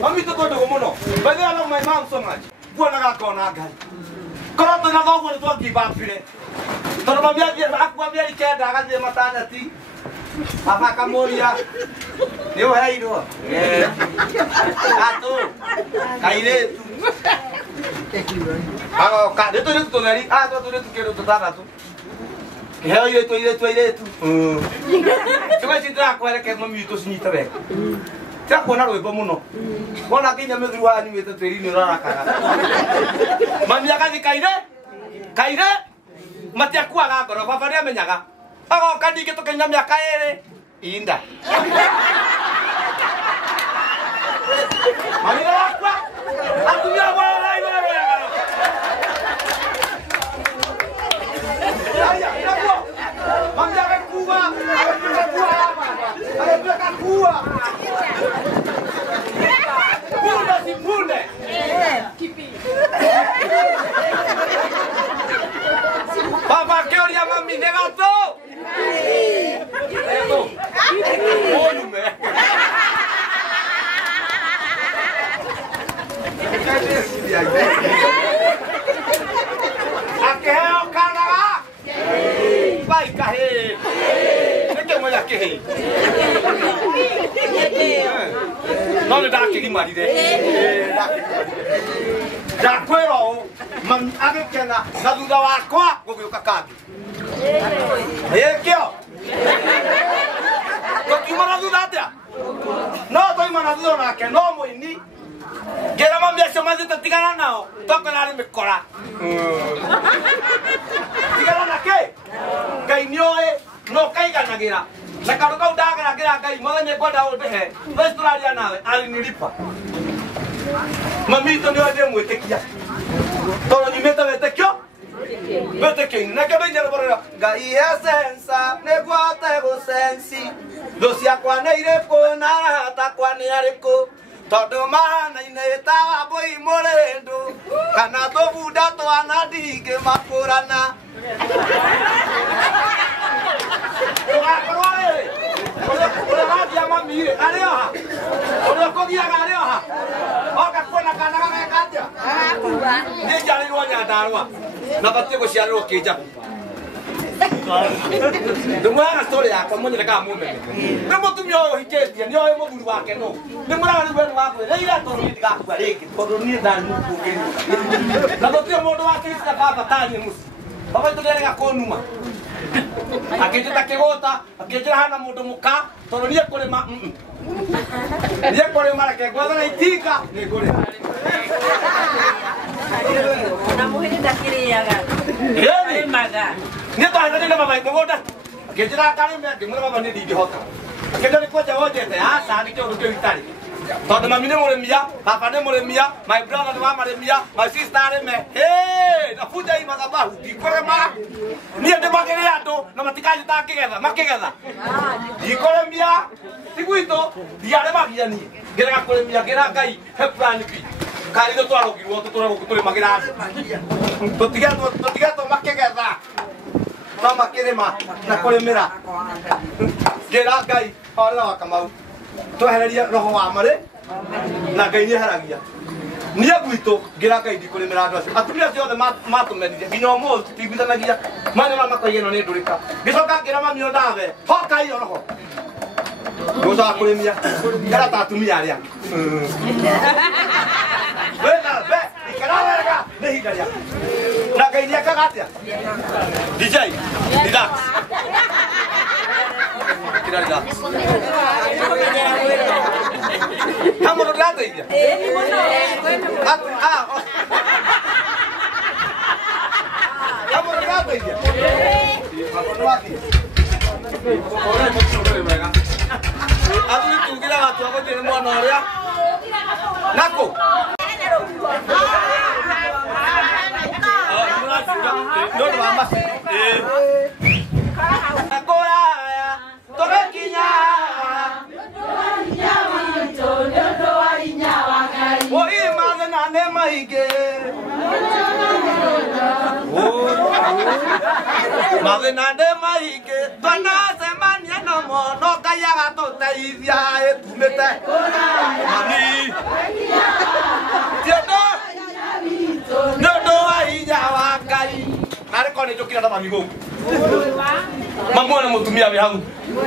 Mami to todo muno. But I love my mom so much. Buona kona Ngai. Kora to na gogo to give up pire. Toro mami akwa mia ikenda agathie matandati. Afaka moria. Ndio hairo. Ato. Kairetu. Ago ka de to to ngari. Ah to to kero to tatu. Keheo iretu. Kama chitra kwere ke mami to sinyita be. Tia kuona rwimbo muno. Wona kinya mithuru wa ni wete tiri-ini rarakaga. Mami agathi kaire. Matiakuaga ngoro baba nĩ amenyaga. Agoka ningĩ tũkenya mĩaka 2 inda. Mami wakwa atumia wala iwara. Mami akakuwa. Punde. Kipi. No nĩ ndakĩgimarire. Ndakwĩra ũũ, agĩkena na thutha wakwa gũgĩũka kangĩ. Kĩo. Tũkiuma na thutha atĩa? No twaima na thutha nake no mũini. Ngĩra mami acio mathĩte tigana nao, twakorwo arĩ mĩkora. Tigana na kĩ? Ngai nĩoĩ no kaiganagĩra. Na kaũndũ kau ndageragĩra Ngai mũthenya ngwenda ũndĩhe. Thaici tũraria nawe alinilipa. Mami witũ nĩwe ndĩmwĩtĩkia. Tondũ nyumĩte wĩtĩkio. Wĩtĩkio-inĩ. Na kĩndũ injerũborera Ngai ecensa nĩguo ahote gũcensi. Thũ ciakwa nĩ irĩkũ na aratakwa nĩ arĩkũ. Tondũ mahana-inĩ ta Wambũi Mũrĩndũ kana tũbunda twana ndingĩmakũrana. Ndũgakorwo rĩrĩ ũrĩa wathia mami rĩ arĩ oha, ũrĩa ũkũthiaga arĩ oha, oka kuona kana gageka atĩa niĩ njarĩirwo Nyandarũa na batiĩ gũciarĩrwo Kĩnjabu. Ndĩmũraga story yakwa mũnyere kana mũmenye. Nĩ mũtumia ũyũ ũhikĩtie nĩoĩ mũthuri wake nũ. Ndĩmũraga rĩu wenu wakwĩrĩire tondũ niĩ ndigakua rĩngĩ tondũ niĩ ndarĩ mũkũngĩri. Na gũtirĩ mũndũ wakĩrĩte baba taniĩ mũciĩ. Baba witũ nĩarega kũnuma. Akĩnjĩta kĩgũta, akĩnjĩra hana mũndũ mũka tondũ niĩ kũrĩma niĩ kũrĩma reke ngwathana itinga nĩ ngũrĩma. Na mũhĩrĩ ndakĩrĩaga. Arĩmaga. Niĩ twahendanĩire baba mũgũnda. Akĩnjĩra ngarĩme ngĩmwĩra baba niĩ ndingĩhota. Akĩnjĩra nĩ kwenja wonjete aca nĩ kĩũndũ kĩu itarĩ. Tondũ mami nĩ mũrĩmia, baba nĩ mũrĩmia, my brother nĩ wa marĩmia, my sister arĩme. Nabuja hii madhabahu ndikũrĩma. Niĩ ndĩmagĩrĩre andũ na matikanjĩta makĩgetha. Ndikũrĩmia ti gwitũ ndiarĩmagia niĩ. Ngĩrega kũrĩmia ngĩra Ngai he plan B. Kari ithuĩ twarũgirwo tũtũre gũkũ tũrĩmagĩra andũ. Tũtigetwo makĩgetha no makĩrĩma na kũrĩmĩra. Ngĩra Ngai orĩra wa Kamau twehererie roho wa marĩ na Ngai nĩeheragia. Niĩ gwitũ ngĩra Ngai ndikũrĩmĩra andũ acio. Atumia acio othe matũmenire nginya ũmũthĩ tũtiguithanagia manyona makoiga ĩno nĩ ndũrĩka. Ngĩcoka ngĩra mami o ndawe hokai o roho gũcoka kũrĩmia ngara ta atumia arĩa angĩ. Wĩna mbe ikara wega nĩ ihinda rĩaku na Ngai nĩekaga atĩa? DJ relax. Kamu udah datang ya? Kamu udah datang ya? Aku itu kira waktu aku jadi monor ya. Naku. Dulu amas. Aku ya. Torekinya. Oi mazana ne maige. Mazana ne maige. Twana semania no mono kaya gato teithia etumete. Mami. Tiedo. Nodo ainya wakai. Nare kone jokira na mami gongo. Mamona mutumia we hau.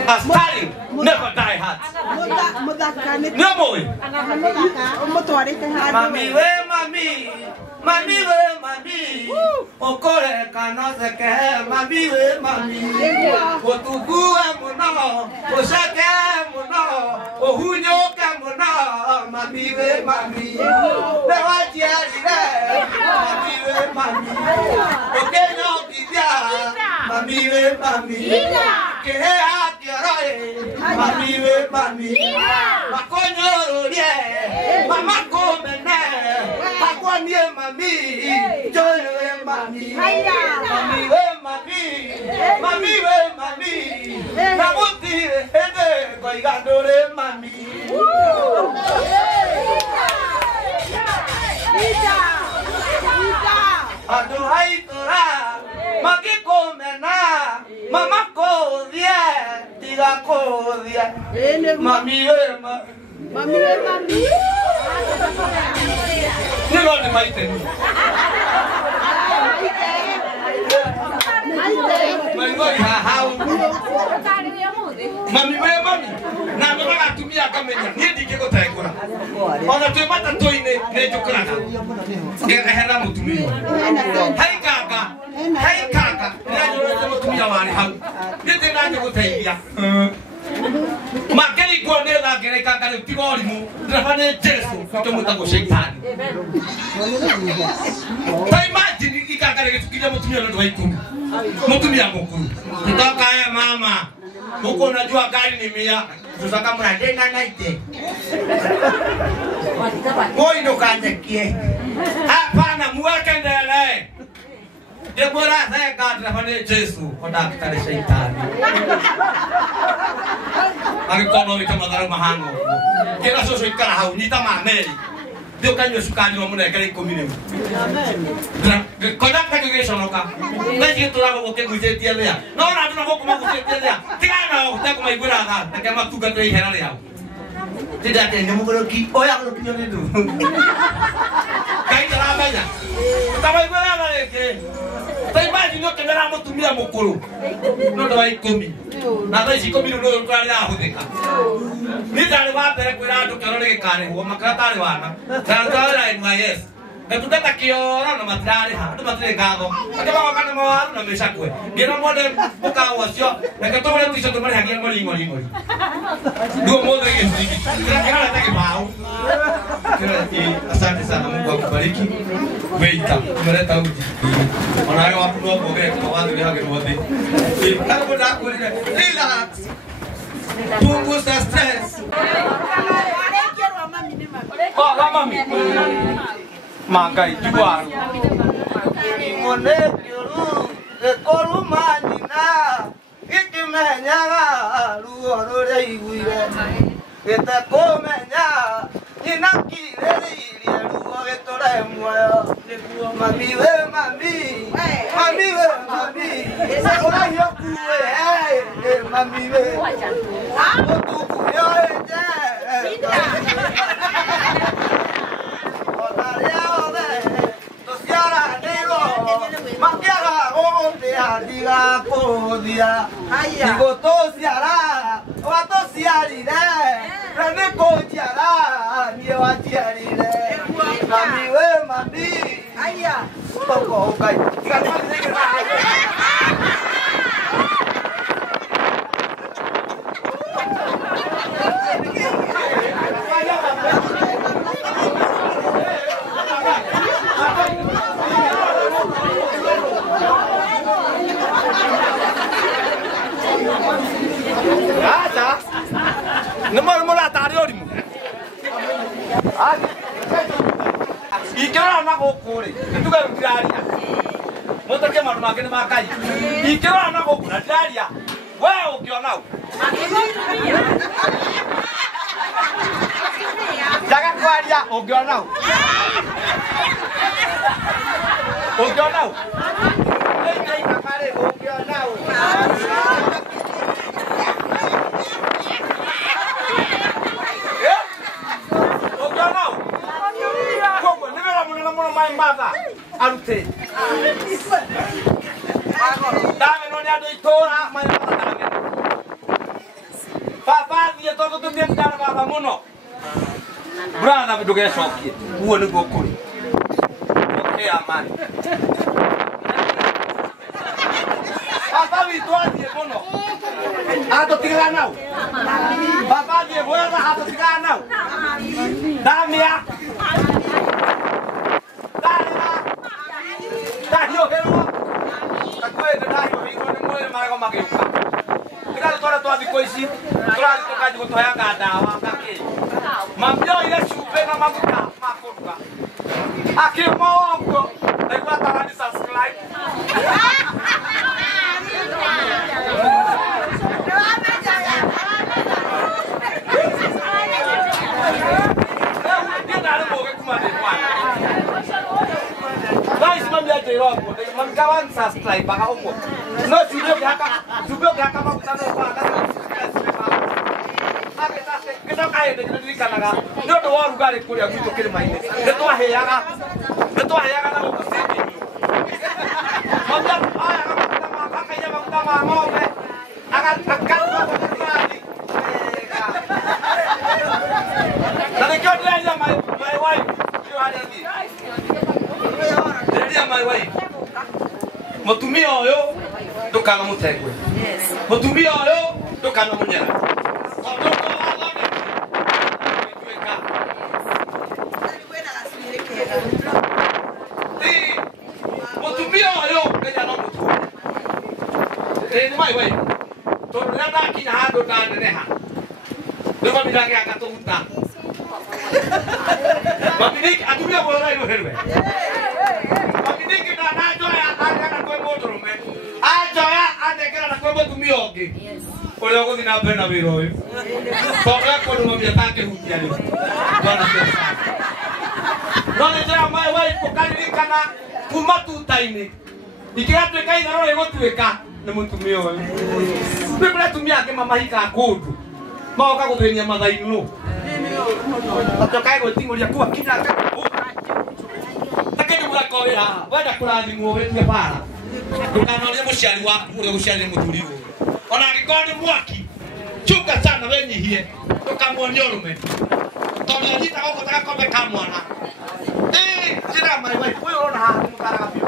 A Stalin never die hard. No boy. Mami we mami. Mami we mami. Okore kana seke mami we mami. Otugue muno, osake muno, ohunyoke muno, mami we mami. Bewajiarire, mami we mami. Okenyo kibia, mami we mami. Kehea kiarae, mami we mami. Makonyo rie, mama komene. Makwanye mami, joy we mami. Mami we mami, mami we mami. Nabuti ede koigandore mami. Aduhai tora, maki komena, mama kodie, tiga kodie. Mami we mami. Mami we mami. Nilo ni maite ni. Maingoi hahau. Mami we mami. Na mama gatumia kamenya. Nie ndingĩgũtengũra. ona twĩ matatũ-inĩ nĩ njũkĩraga ngehera mũtumia hai kaka nĩranyorete mũtumia warĩ hau nĩndĩ nanjĩ gũteithia makĩringwo nĩ tha ngĩrĩkanga rĩu tiga ũrimũ ndiraba nĩ Jesu tũmwĩtagwo Shaitani ta imagine ikanga rĩgĩtukithia mũtumia nĩ ũndũ wa ikũmi mũtumia mũkuru kutoka mama huko unajua gari ni 100 tutaka mrandena 90 Moi ndo kandekie hapana muweke ndele Debora saya kadra fane Jesu odak tare Shaitani Agikono wika magaro mahango kira soso ikara hau ni tama meri Dio kanyo sukani wa muna kare komine Amen kodak ta ke sonoka Nasi tulago boke gujetia lea no na tuna boku magujetia lea tigana uta kuma igura ga takama tuga tei hera lea Tidak ada yang mau ki oh yang lu itu Kai ramenya Tama igura ga leke Tapi imagine yo kenara mutumia mukuru no ndo ikumi na tha ici 10 ndo twari ahũthĩka ni ndari wa mbere kwĩra andũ kĩoro nĩ gĩkarĩhwo makĩratarĩ wana na NYS na tutata kĩoro na matirarĩha andũ matirĩ ngatho angĩ magoka na mawaru na mĩcakwe ngĩra mothe mũkawa ũcio reke tũgũre tũico tũmarĩhagia ng'ori ndio mũthĩ gĩcigi kĩrĩa ta kĩbaũ asante sana Mungu akubariki weita umeleta uji onawe waku no kuongea kwa watu wihage wote kama ndakwĩrire relax punguza stress mami mangai jugwaru ngone juru ekorumanyina ikimenyaga ruo rũrĩa iguire gĩtakũmenya nyina kirĩrĩirie ruo gĩtũre muoyo mami we mami ũrahio kuwe mami we ũtukurio ĩnje otarĩa othe tũciaranĩirwo makĩaga gũgũtĩa ndigakũhũthia igũtũciara watũciarire na nĩkũnjiara niĩ wanjiarire mami we mami toko Ngai Acha. Nomor mula tari orimu. Ikero na gokuri. Nduga ndiraria. Motoke maru make makai. Ikero na gokura ndiraria. Wewe ukiona u. Jaga kwaria ukiona u. Ukiona u. Ngai kakare ukiona u. Mother, arute. Dame no nya do itora, mai mother dame. Papa dia todo tu tem cara baba muno. Brana be doge shoki. Uo ni gokuri. Okay amani. Papa vi to dia muno. Ato tiga nau. Papa dia voa ato tiga nau. Dame ya. Yo hero takwenda nayo hingo ni moyo mara mageuka kila tora to adikoishi tora to kaji ko toyanga dawa kake mambyo ile shupe na maguta makoruka akimongo lekwa tarani subscribe Kawan subscribe baka umur. No video gaka mau sana baka. Kita kaya dengan diri kanaga. No do waru gare kuria kuto kiri maine. Deto aheyaga na ukusiki. Manja aya kama baka ya mama ngome. Akan lagi. Tadi kau dia yang aliathi ndia my wife mutumia uyu ndukana mutegwe mutumia uyu ndukana munyera mutumia uyu kenya no mutu my wife tondu rĩrĩa ndakinya handũ ndaneneha nĩ mami ndage akatũguta mami nĩkĩ atumia mũrai mũherwe mami nĩkĩ ndananjoya andega kwĩ mũndũrũme anjoya andekera na kwĩ mũtumia ũngĩ ũrĩa ũgũthiĩ na mbere na wĩra ũyũ tondũ ekũndũ mami atangĩhutia rĩ no nĩ njĩra my wife ũkaririkana kuma tuta-inĩ ingĩgatuĩka itharũ rĩgũtuĩka nĩ mũtumia ũyũ nĩ kũrĩa atumia angĩ mamahikaga kũndũ magoka gũthĩnia mathainũ atokae gwĩting'ũria kuwa kinya takĩndĩ mũraka wĩ haha wenda kũrathimwo wĩtie bara ndũkanorie mũciari waku ũrĩa gũciarĩre mũthuri ũyũ ona angĩkorwo nĩ mwaki chunga sana wenyihie ndũkamuonie ũrũme tondũ anyitaga ũguo ta gakombe ka mwana njĩra my wife ũyũ ũrona haha mũtaraga biũ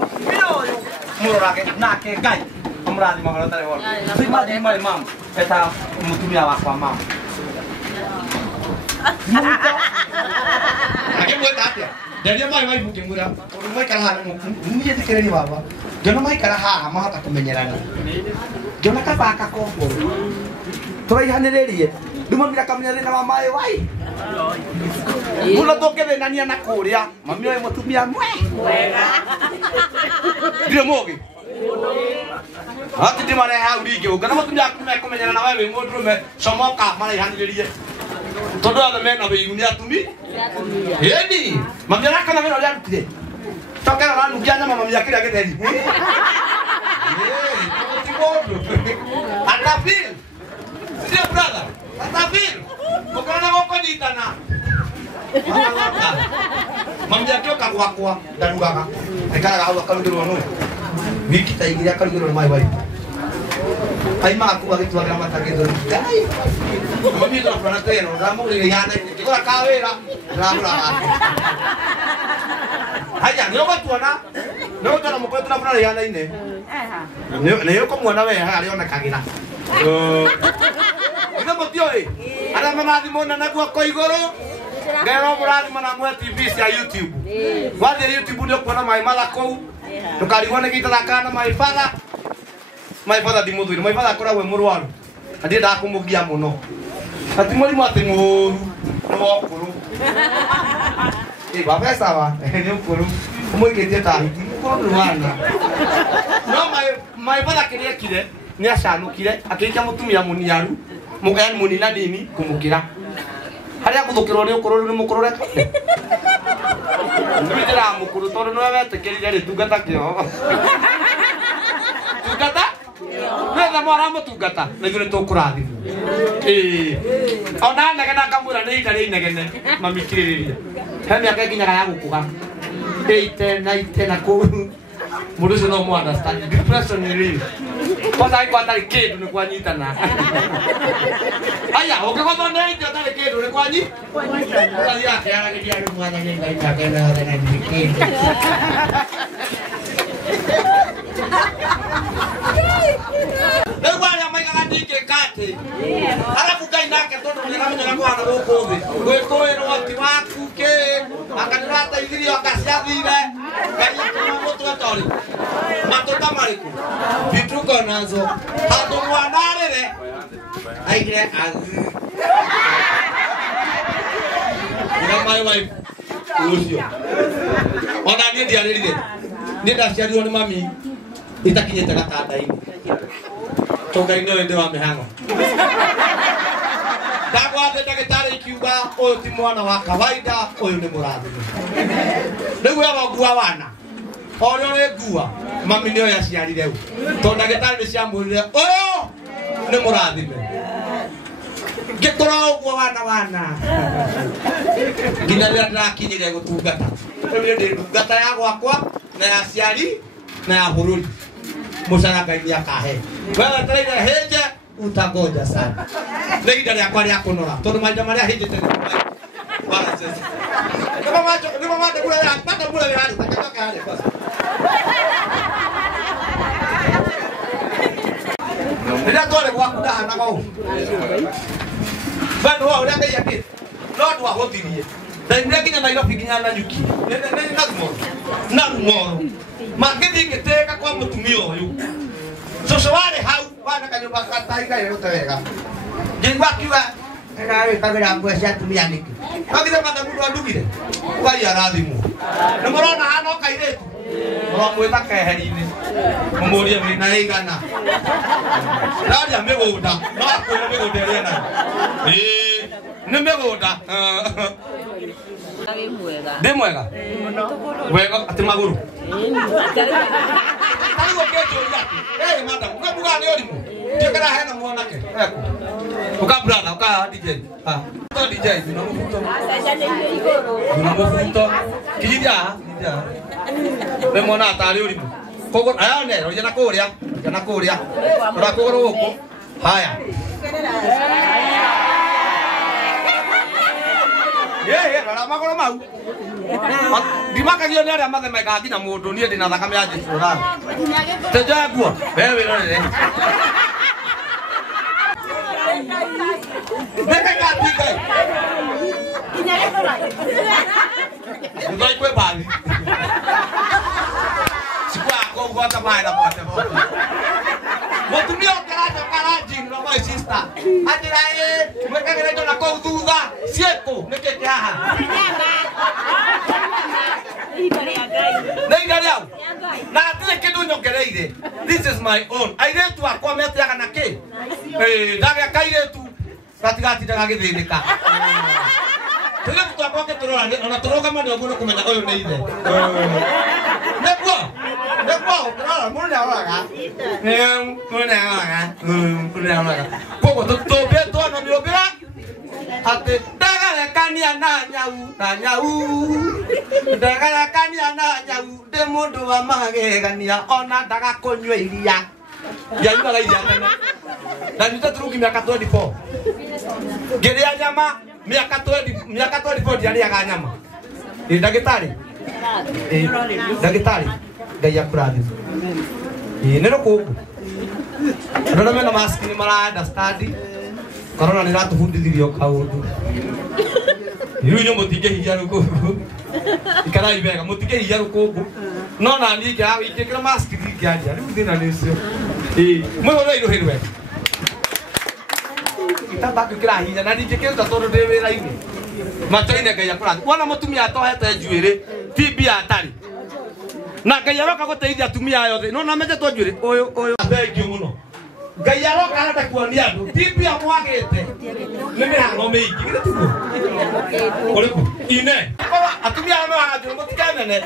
mũtumia ũyũ mũrorage nake Ngai amũrathima ũrĩa ũtarĩ wona imagine my mom eta mũtumia wakwa mama akĩmwĩta atĩa nderia my wife ngĩmwĩra tondũ maikara haha niĩ thikĩrĩria baba ngĩona maikara haha mahota kũmenyerana ngĩona kabaka komboro tũraihanĩrĩrie ndumamira kamenya thĩna wa my wife mũno tũngĩthĩnania na kũrĩa mami ũyũ mũtumia mwega ndirĩ mũgĩ hati ndĩmarehe hau ringĩ ũngana mũtumia aku mekũmenyana na we wĩ mũndũrũme comoka maraihanĩrĩrie tondũ othe mena wĩigu nĩ atumi ĩni mami arakana wĩra ũrĩa arutire tokera ũranungia nyama mami akĩrĩa gĩtheri ti mũndũ atafil ndio brother atafil ũkona gũkũnyitana mami akĩoka gwakwa ndarugaga aikaraga hau akarugĩrwo nũ wiki ta igĩrĩ akarugĩrwo nĩ my wife aimaga kuu agĩtwagĩra matagĩthori Ngai mami ndĩrona teno ndamũgũrĩire ihanaine ngĩgũra ka wĩra ndĩragũra gake haya nĩ ũgũtuona nĩ ũgũtuona mũkũrĩ tũrabũra ihanaine nĩ ũkũmuona we harĩa onekagĩra ithe mũtiũĩ arĩa marathimwo na guoko igũrũ ngero mũrathima na mwe TV cia YouTube wathiĩ YouTube nĩ ũkuona my mother kũu ndũkarigwo nĩ gĩtathaka na my father ndimũthũire my father akoragwo mũrwaru na ndiendaga kũmũgia mũno na ti mũrimũ atĩ mũũru nĩ wokũrũ baba sawa nĩ ũkũrũ ũmũikĩtie ta hiti kũrũana no my father kĩrĩa ekire nĩ acanũkire akĩikia mũtumia mũniaru mũgayani mũnina nini kũmũkĩra harĩa gũthũkĩrwo nĩ ũkũrũ nĩ mũkũrũ reka ndĩra mũkũrũ tondũ nĩwe wetĩkĩrire rĩ tungata kĩo tungata wetha mwana mũtungata na ithuĩ nĩ tũkũrathimwo ona negena ngamwĩra nĩ ihinda rĩa inegene mami kirĩrĩria he mĩaka ĩkinyaga ya gũkũga 80 90 na kũu mũndũ ũcio no mũunderstand depression nĩ real kwanza haikuwa atarĩ kĩndũ nĩ kwanyitana aya ũngĩgotho nĩ ithĩ atarĩ kĩndũ nĩ kwanyi ũgathiĩ akĩaragĩria rĩu mwanyagia Ngai mĩaka ĩno yothe na ndirĩ kĩndũ rĩu arĩa maigaga ndingĩka atĩ arabu Ngai nake tondũ nĩaramenyaga kũhana gũkũ thĩ gwĩkũĩrwo ti waku kĩ akanĩrateithirio akaciathire Ngai akĩma mũtwe torĩ matunda marĩkũ vituko nazo handũ mwana arĩre aigire ira my wife ũcio ona niĩ ndiarĩrire niĩ ndaciarirwo nĩ mami itakinyĩte gatanda-inĩ tũngai-inĩ ũyũ ndĩ wa mĩhang'o ndagwathe ndagĩtarĩ ikiuga ũyũ ti mwana wa kawaida ũyũ nĩ mũrathime rĩu we wongua wana ũrĩa ũrĩ ngua mami nĩyo yaciarire u tondũ ndagĩtarĩ nĩ ciamwĩrire ũyũ nĩ mũrathime ngĩkũra ũguo wana nginya rĩrĩa ndĩrakinyire gũtungata rĩu niĩ ndĩ ndungata ya gwakwa na ya ciari na ya bũrũri mũcara Ngai nĩ akahe wewe wetereire hĩnje utangoja sana nĩ ihinda rĩakwa rĩa kũnora tondũ mahinda marĩa hĩnjĩte nĩ mate kule ya pata kule ya hali takatoka hali basi. Ndio tole kwa kudaha na kwao. Bado wao ndio yake. Lord wa hothirie. Ndio kinya Nairobi kinya na nyuki. Na ngoro. Makithi giteka kwa mutumia uyu. Coco wale hau wana kanyumba kataiga yote wega. Jingwa kiwa ngawe kabira ngwe cia tumia niki. Kabira mata mundu andugire. Ngai arathimu. Ni murona hano kairetu. Mwamwita keheri-ini. Mumurie mina igana. Ndaria migunda. No akwira migunda iri na. Ni migunda. Ndi mwega. Wega ati maguru. Karibu kejo yake. Madam, unabuga ni olimu. Jekara hena mwanake. Eko. Uka brother, uka DJ. To DJ, unamufuto. Unamufuto. Kijia. We mwana atari olimu. Kogo aya ne, roje na kuria. Jana kuria. Ora kogoro huko. Haya. Rara magoro mau. Ndimakagio ni aria mathemaga nginya mundu nie ndina thakame ya Jesu ra. Teja guo. Wewe rore. Neka katika. Ngai kwe bali. Sikwa ko gota mai na pote. Mutumia karaja karaji no my sister. Atirae, mweka gerejo na ko thutha. Sieko, neke haha. Neigaria. Na atire kindu nyogereire. This is my own. Airetu akwa metiaga na ki. Daga kairetu. Gatigati daga githinika. Tele mtu akoke turora ona turoga mane oguno kumenya uyu ni ithe. Neko turora mundu araga. Mundu araga. Kogo tutobe twana miobira. Ate dagala kania na nyau. Dagala kania na nyau. De mundu wa magegania ona daga konywe iria. Ya yuma iria tena. Na nitaturuki miaka 24. Geria nyama miaka 24 ndiari aga nyama. Ndagitari. Ndagitari. Ngai akurathi. Nero kuku. Ndio mena mask ni mara understand. Corona ni ratu fundithirio kaundu. Iru mutige hiya rukuku. Ikara ibega mutige hiya rukuku. No na ni kya ikira mask dikyaja. Riu thina nicio. Mworo iru hirwe. Tabaki kira hinya na nije kenda tondu ndi wira-ini. Machoine Ngai akurathi. Wona mutumia atohete njuire, tibia atari. Na Ngai aroka guteithia atumia yothe. No na mejetwo njuire. Uyu thengiu muno. Ngai aroka arenda kuonia andu tibia mwagite. Ni mihango mingi gitugo. Kuriku ine. Atumia ame wanajuru mutikenene.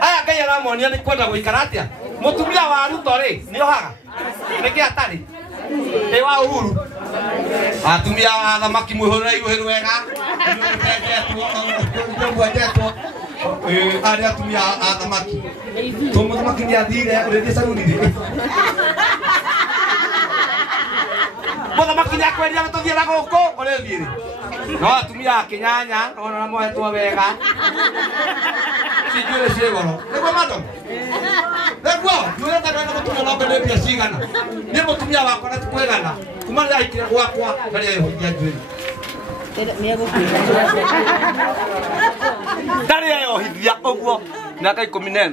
Aya Ngai aramonia ni kwenda guikara atia. Mutumia wa Ruto ri ni ohaga. Niki atari. Ewa uhuru. Atumia thamaki mwihurira iruhiru wega. Ndumwetetwo. Ari atumia thamaki. Thamaki ni athire urithie saruni ri. Muthamaki nyakweria gututhiira guku urithie ri. No atumia kinyanya ona mohetwo wega. Sijure ciegoro. Niguo madam. Niguo, niguo tandana mutumia no mbere bia cigana. Ni mutumia wakwa na tikwegana. Kuma yaikire gwakwa kari ehoria njuiri. Dari ehohithia uguo miaka 14.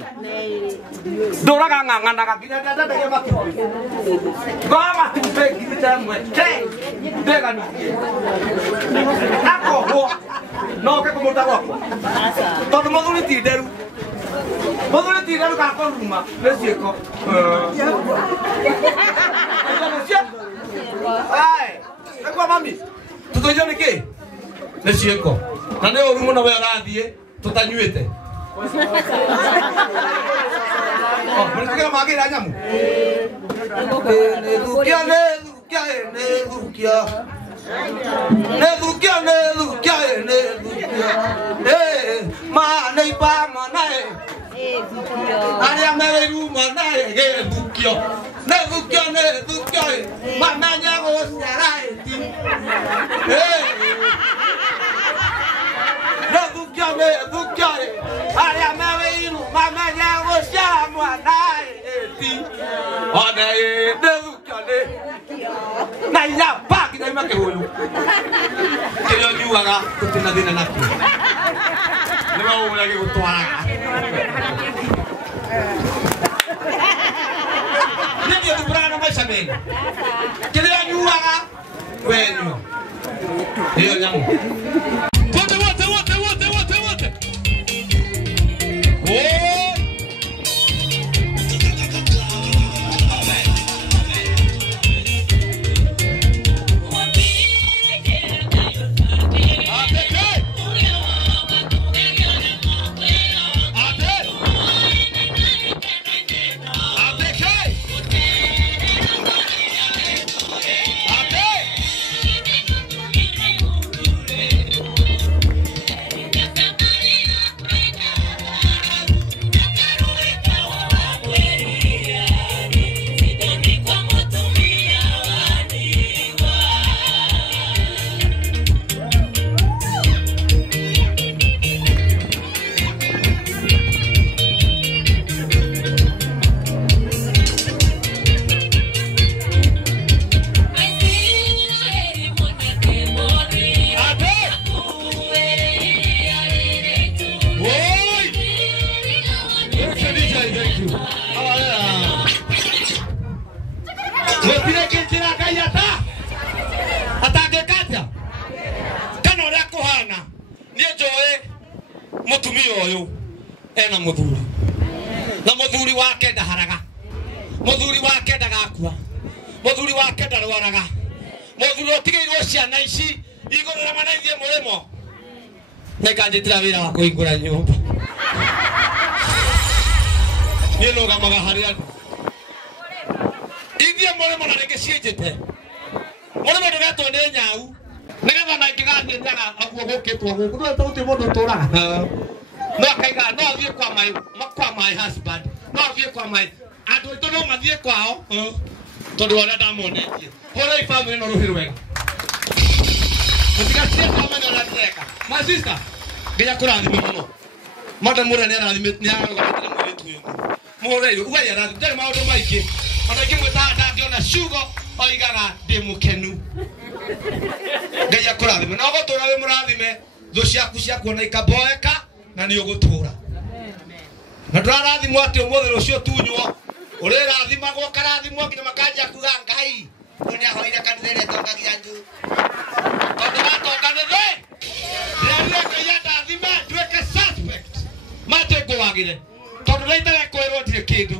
Nduraga ng'ang'anaga nginya ndandage matumbĩ. Ngoa matumbĩ ngirite mwe. Ndeganirie. Akohwo. No ke kumuta gwakwa. Tondu muthuri ti nderu. Muthuri ti nderu ka koruma. Nĩ ciĩko. Ai. Nĩguo mami. Tutoiyo nĩkĩ? Nĩ ciĩko. Na nĩ ũru mũno we ũrathiĩ tũtanyuĩte. Mwenekea magira nyamu. Nedukia. Ma neipa manae. Aria meru manae gedukio. Nedukia. Ma manya go saraiti. Nedukia. Ona ndukane. Na ina paki na imake huyu. Kile nyuaga kutina dina naki. Nima umula ke kutwara. Ndio tubrana maisha mengi. Kile nyuaga wenyu. Ndio nyangu. Wote. Oh! Ena muthuri na muthuri wake ndaharaga muthuri wake ndagakua muthuri wake ndarwaraga muthuri otigeirwo ciana ici igurira manaithie murimo nekanjitira wira wa kuhingura nyumba ni rugamaga hari andu ithie murimo na ringi cienjete murimo ndugetwo ni nyau nigetha na ingigathie nyaga aguo gukitwo guku no tuti mundu turaga no akaiga no athie kwa my husband no athie kwa my andu to no mathie kwao tondu wala ndamonetie hora ifamily no ruhiru wega mutigacie kama nyona ndeka my sister nginya kurathime muno mada mura ni arathime ni aragatire muritu uyu mure uga yarathi ndari maundu maingi ona kimwe ta ngiona shugo oigaga ndi mukenu nginya kurathime no gotura we murathime thu ciaku na ikaboeka na ni ugutura na ndarathimwo ati umuthe rucio tunywo urirathimagwo karathimwo nginya makanja kuga ngai ni ahoire kanitha ria tongagia nju tondu watonganithe rĩrĩa ngai ndathime nduĩke suspect mate ngũwagire tondu rĩitare kwĩrwo ndirĩ kĩndũ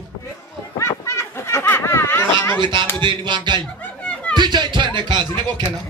ũramũgwĩta mũthĩni wa ngai DJ twende kazi nĩ gũkena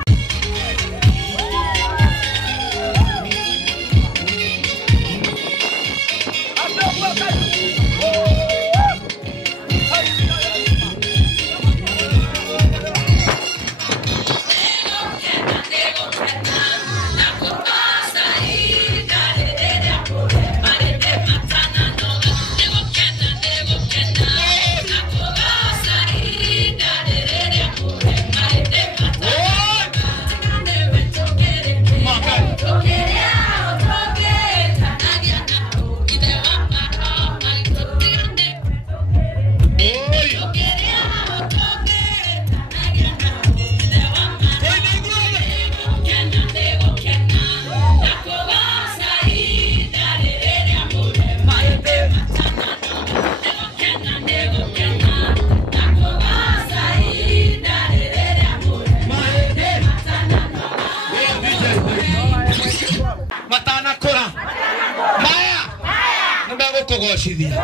kugoshithia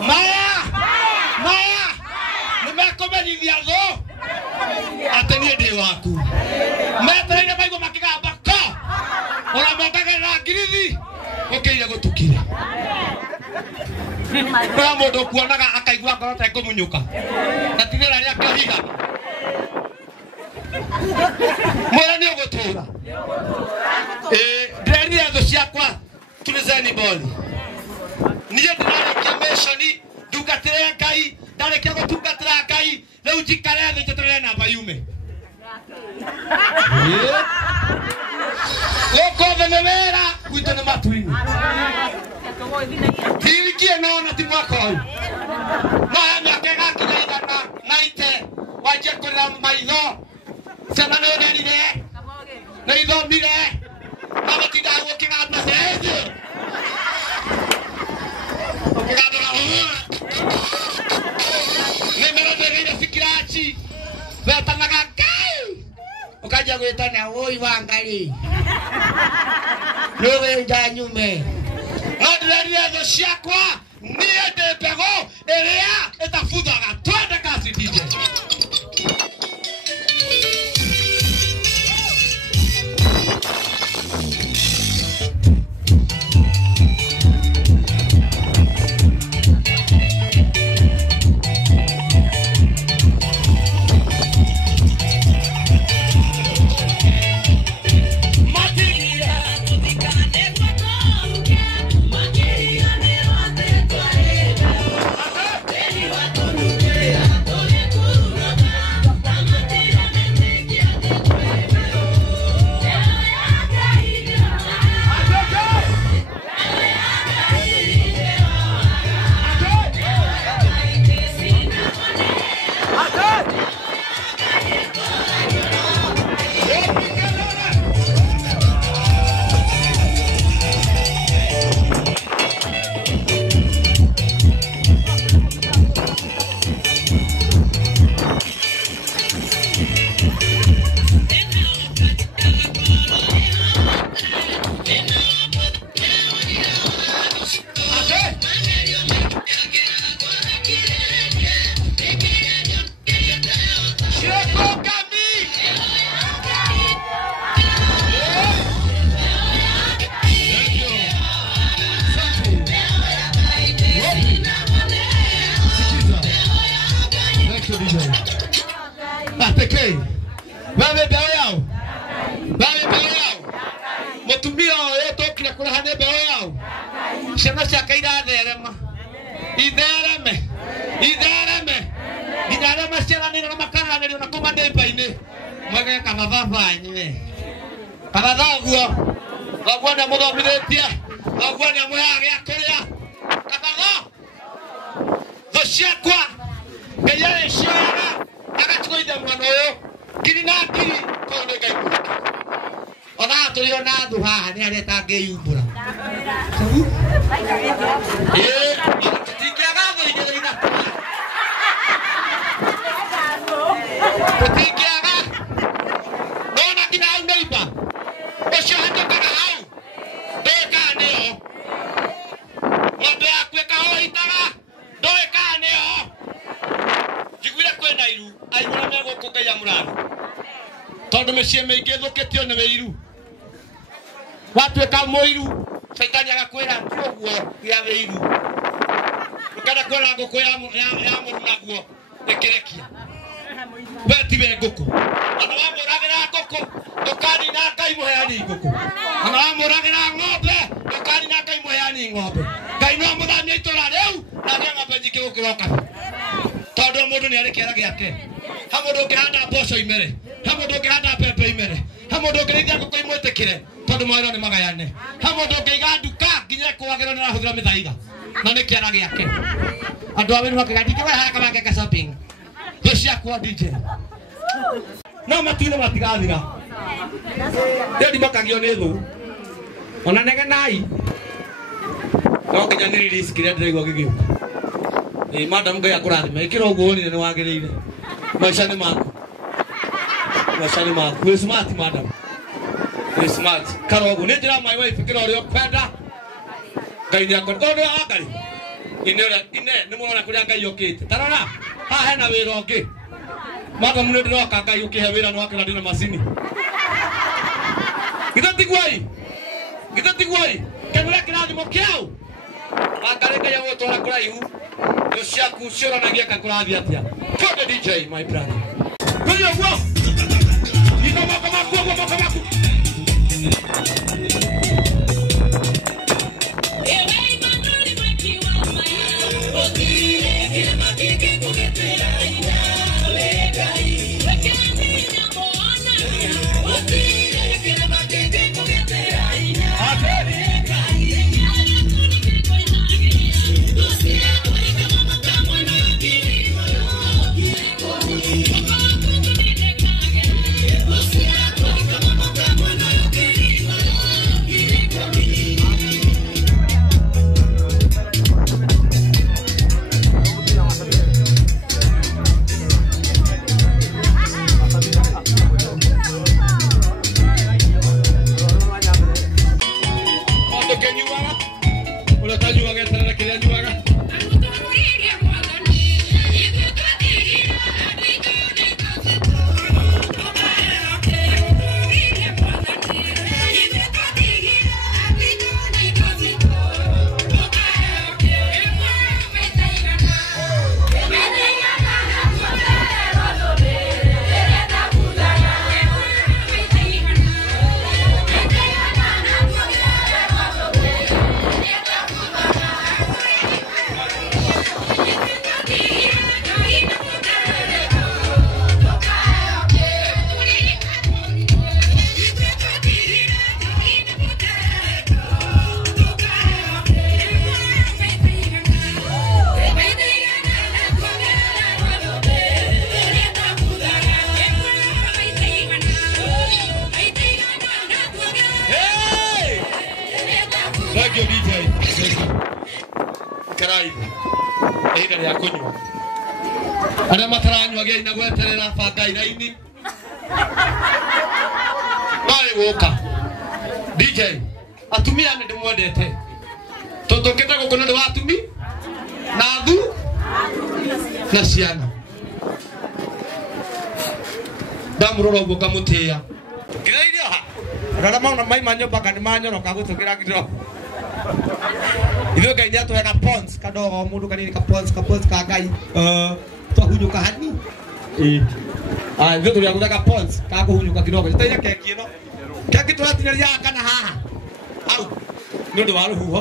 maya nimekomenyithia tho ati nie ndi waku metereire maigua makigamba ko uramongagirira ngirithi ukiire gutukire kwa mundu kuonaga akaigua ngoro ta ikumunyuka na tigera ria kahiga mwana ni ugutura ndirerire tho ciakwa tulizeni boli niye ndirarekia meshoni ndugatire ngai ndarekia gutungatira ngai riu njikare thi njeterere namba yume gukothe ni wira gwitu ni matu-ini tirikie nona ti mwaka uyu no ya miaka igakinya igana maitho sama no nerire na ithomire ama tindago kigamba sese okigamba ne merode fikirachi beta magakai ukaja gwetana oi wangali wewe ndanyume nodire tho ciakwa niende pego eria etafuthaga twende kasi DJ moiru Saitani agakwira tuguo ya weiru ukana kwera ngoko ya murunaguo ekerekia betibe ngoko ana wamuragira ngoko dokani na kai muheani ngoko ana wamuragira ng'ombe dokani na kai muheani ng'ombe kai no muthamia itora riu na ria ng'ombe nyingi gukiroka tondu mundu ni arekera giake ha mundu ngihanda mboco imere ha mundu ngihanda pepe imere ha mundu ngirithia ngoko imwetekire tondu mawira ni magayane ha mundu ngiiga nduka nginya kwagirwo ni rahuthira mithaiga na ni kiana giake andu awe ni makagandike we haraka mageka shopping cia kwa DJ no matire matigathira ndi makagio ni thu ona nege nai no nginya ni risk ria ndiraigua gigiuka madam ngai akurathime ikira uguo ni wagirire maisha ni maku we smart madam we smart karogu ni ndira my wife ikira uri okwenda ngai ni akondo akari ine ni muona kuria ngai yokite tarona ha hena wira ungi madam ni ndiroka ngai ukihe wira no akira ndina macini gitatigwai kemura kirathimo kiau akare ngai agutwara kuraihu Yoshaku shora nagia kakurathi atia Kote DJ my brother Kuyo wo Ino moko kenyuaga ule tanyuaga tena kile nyuaga Thank you, DJ. Karaibu. Ega ya kunywa. Ana mataranywa gei na gweterera banga iraini. Bale woka. DJ. Atumia ni ndimwendete. Totoketa gukona ndi watumi. Na thu. Na ciana. Ndamurora ugo kamutia. Ngirairio ha. Rara mauna mai manyoba kani manyoroka gutukira kido. Ithuĩ Ngai nĩatũhega pons kadogo mũndũ kanini ka pons ka Ngai twahunyũka hani ithuĩ tũrĩ agũthaka pons ka kũhunyũka kidogo gĩteire keki ĩno keki tũratinĩria kana haha hau nĩ ũndũ wa rũhuho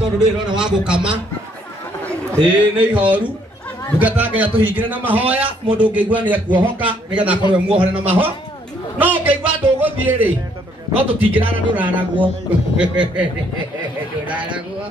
tondũ ndĩrona wa gũkama nĩ ihoru ndungata Ngai atũhingĩre na mahoya mũndũ ũngĩigua nĩ ekuohoka nĩgetha akorwo muohore na maho no ũngĩigua ndũgũthiĩ rĩ no tũtingĩrara ndũraragwo ndũraragwo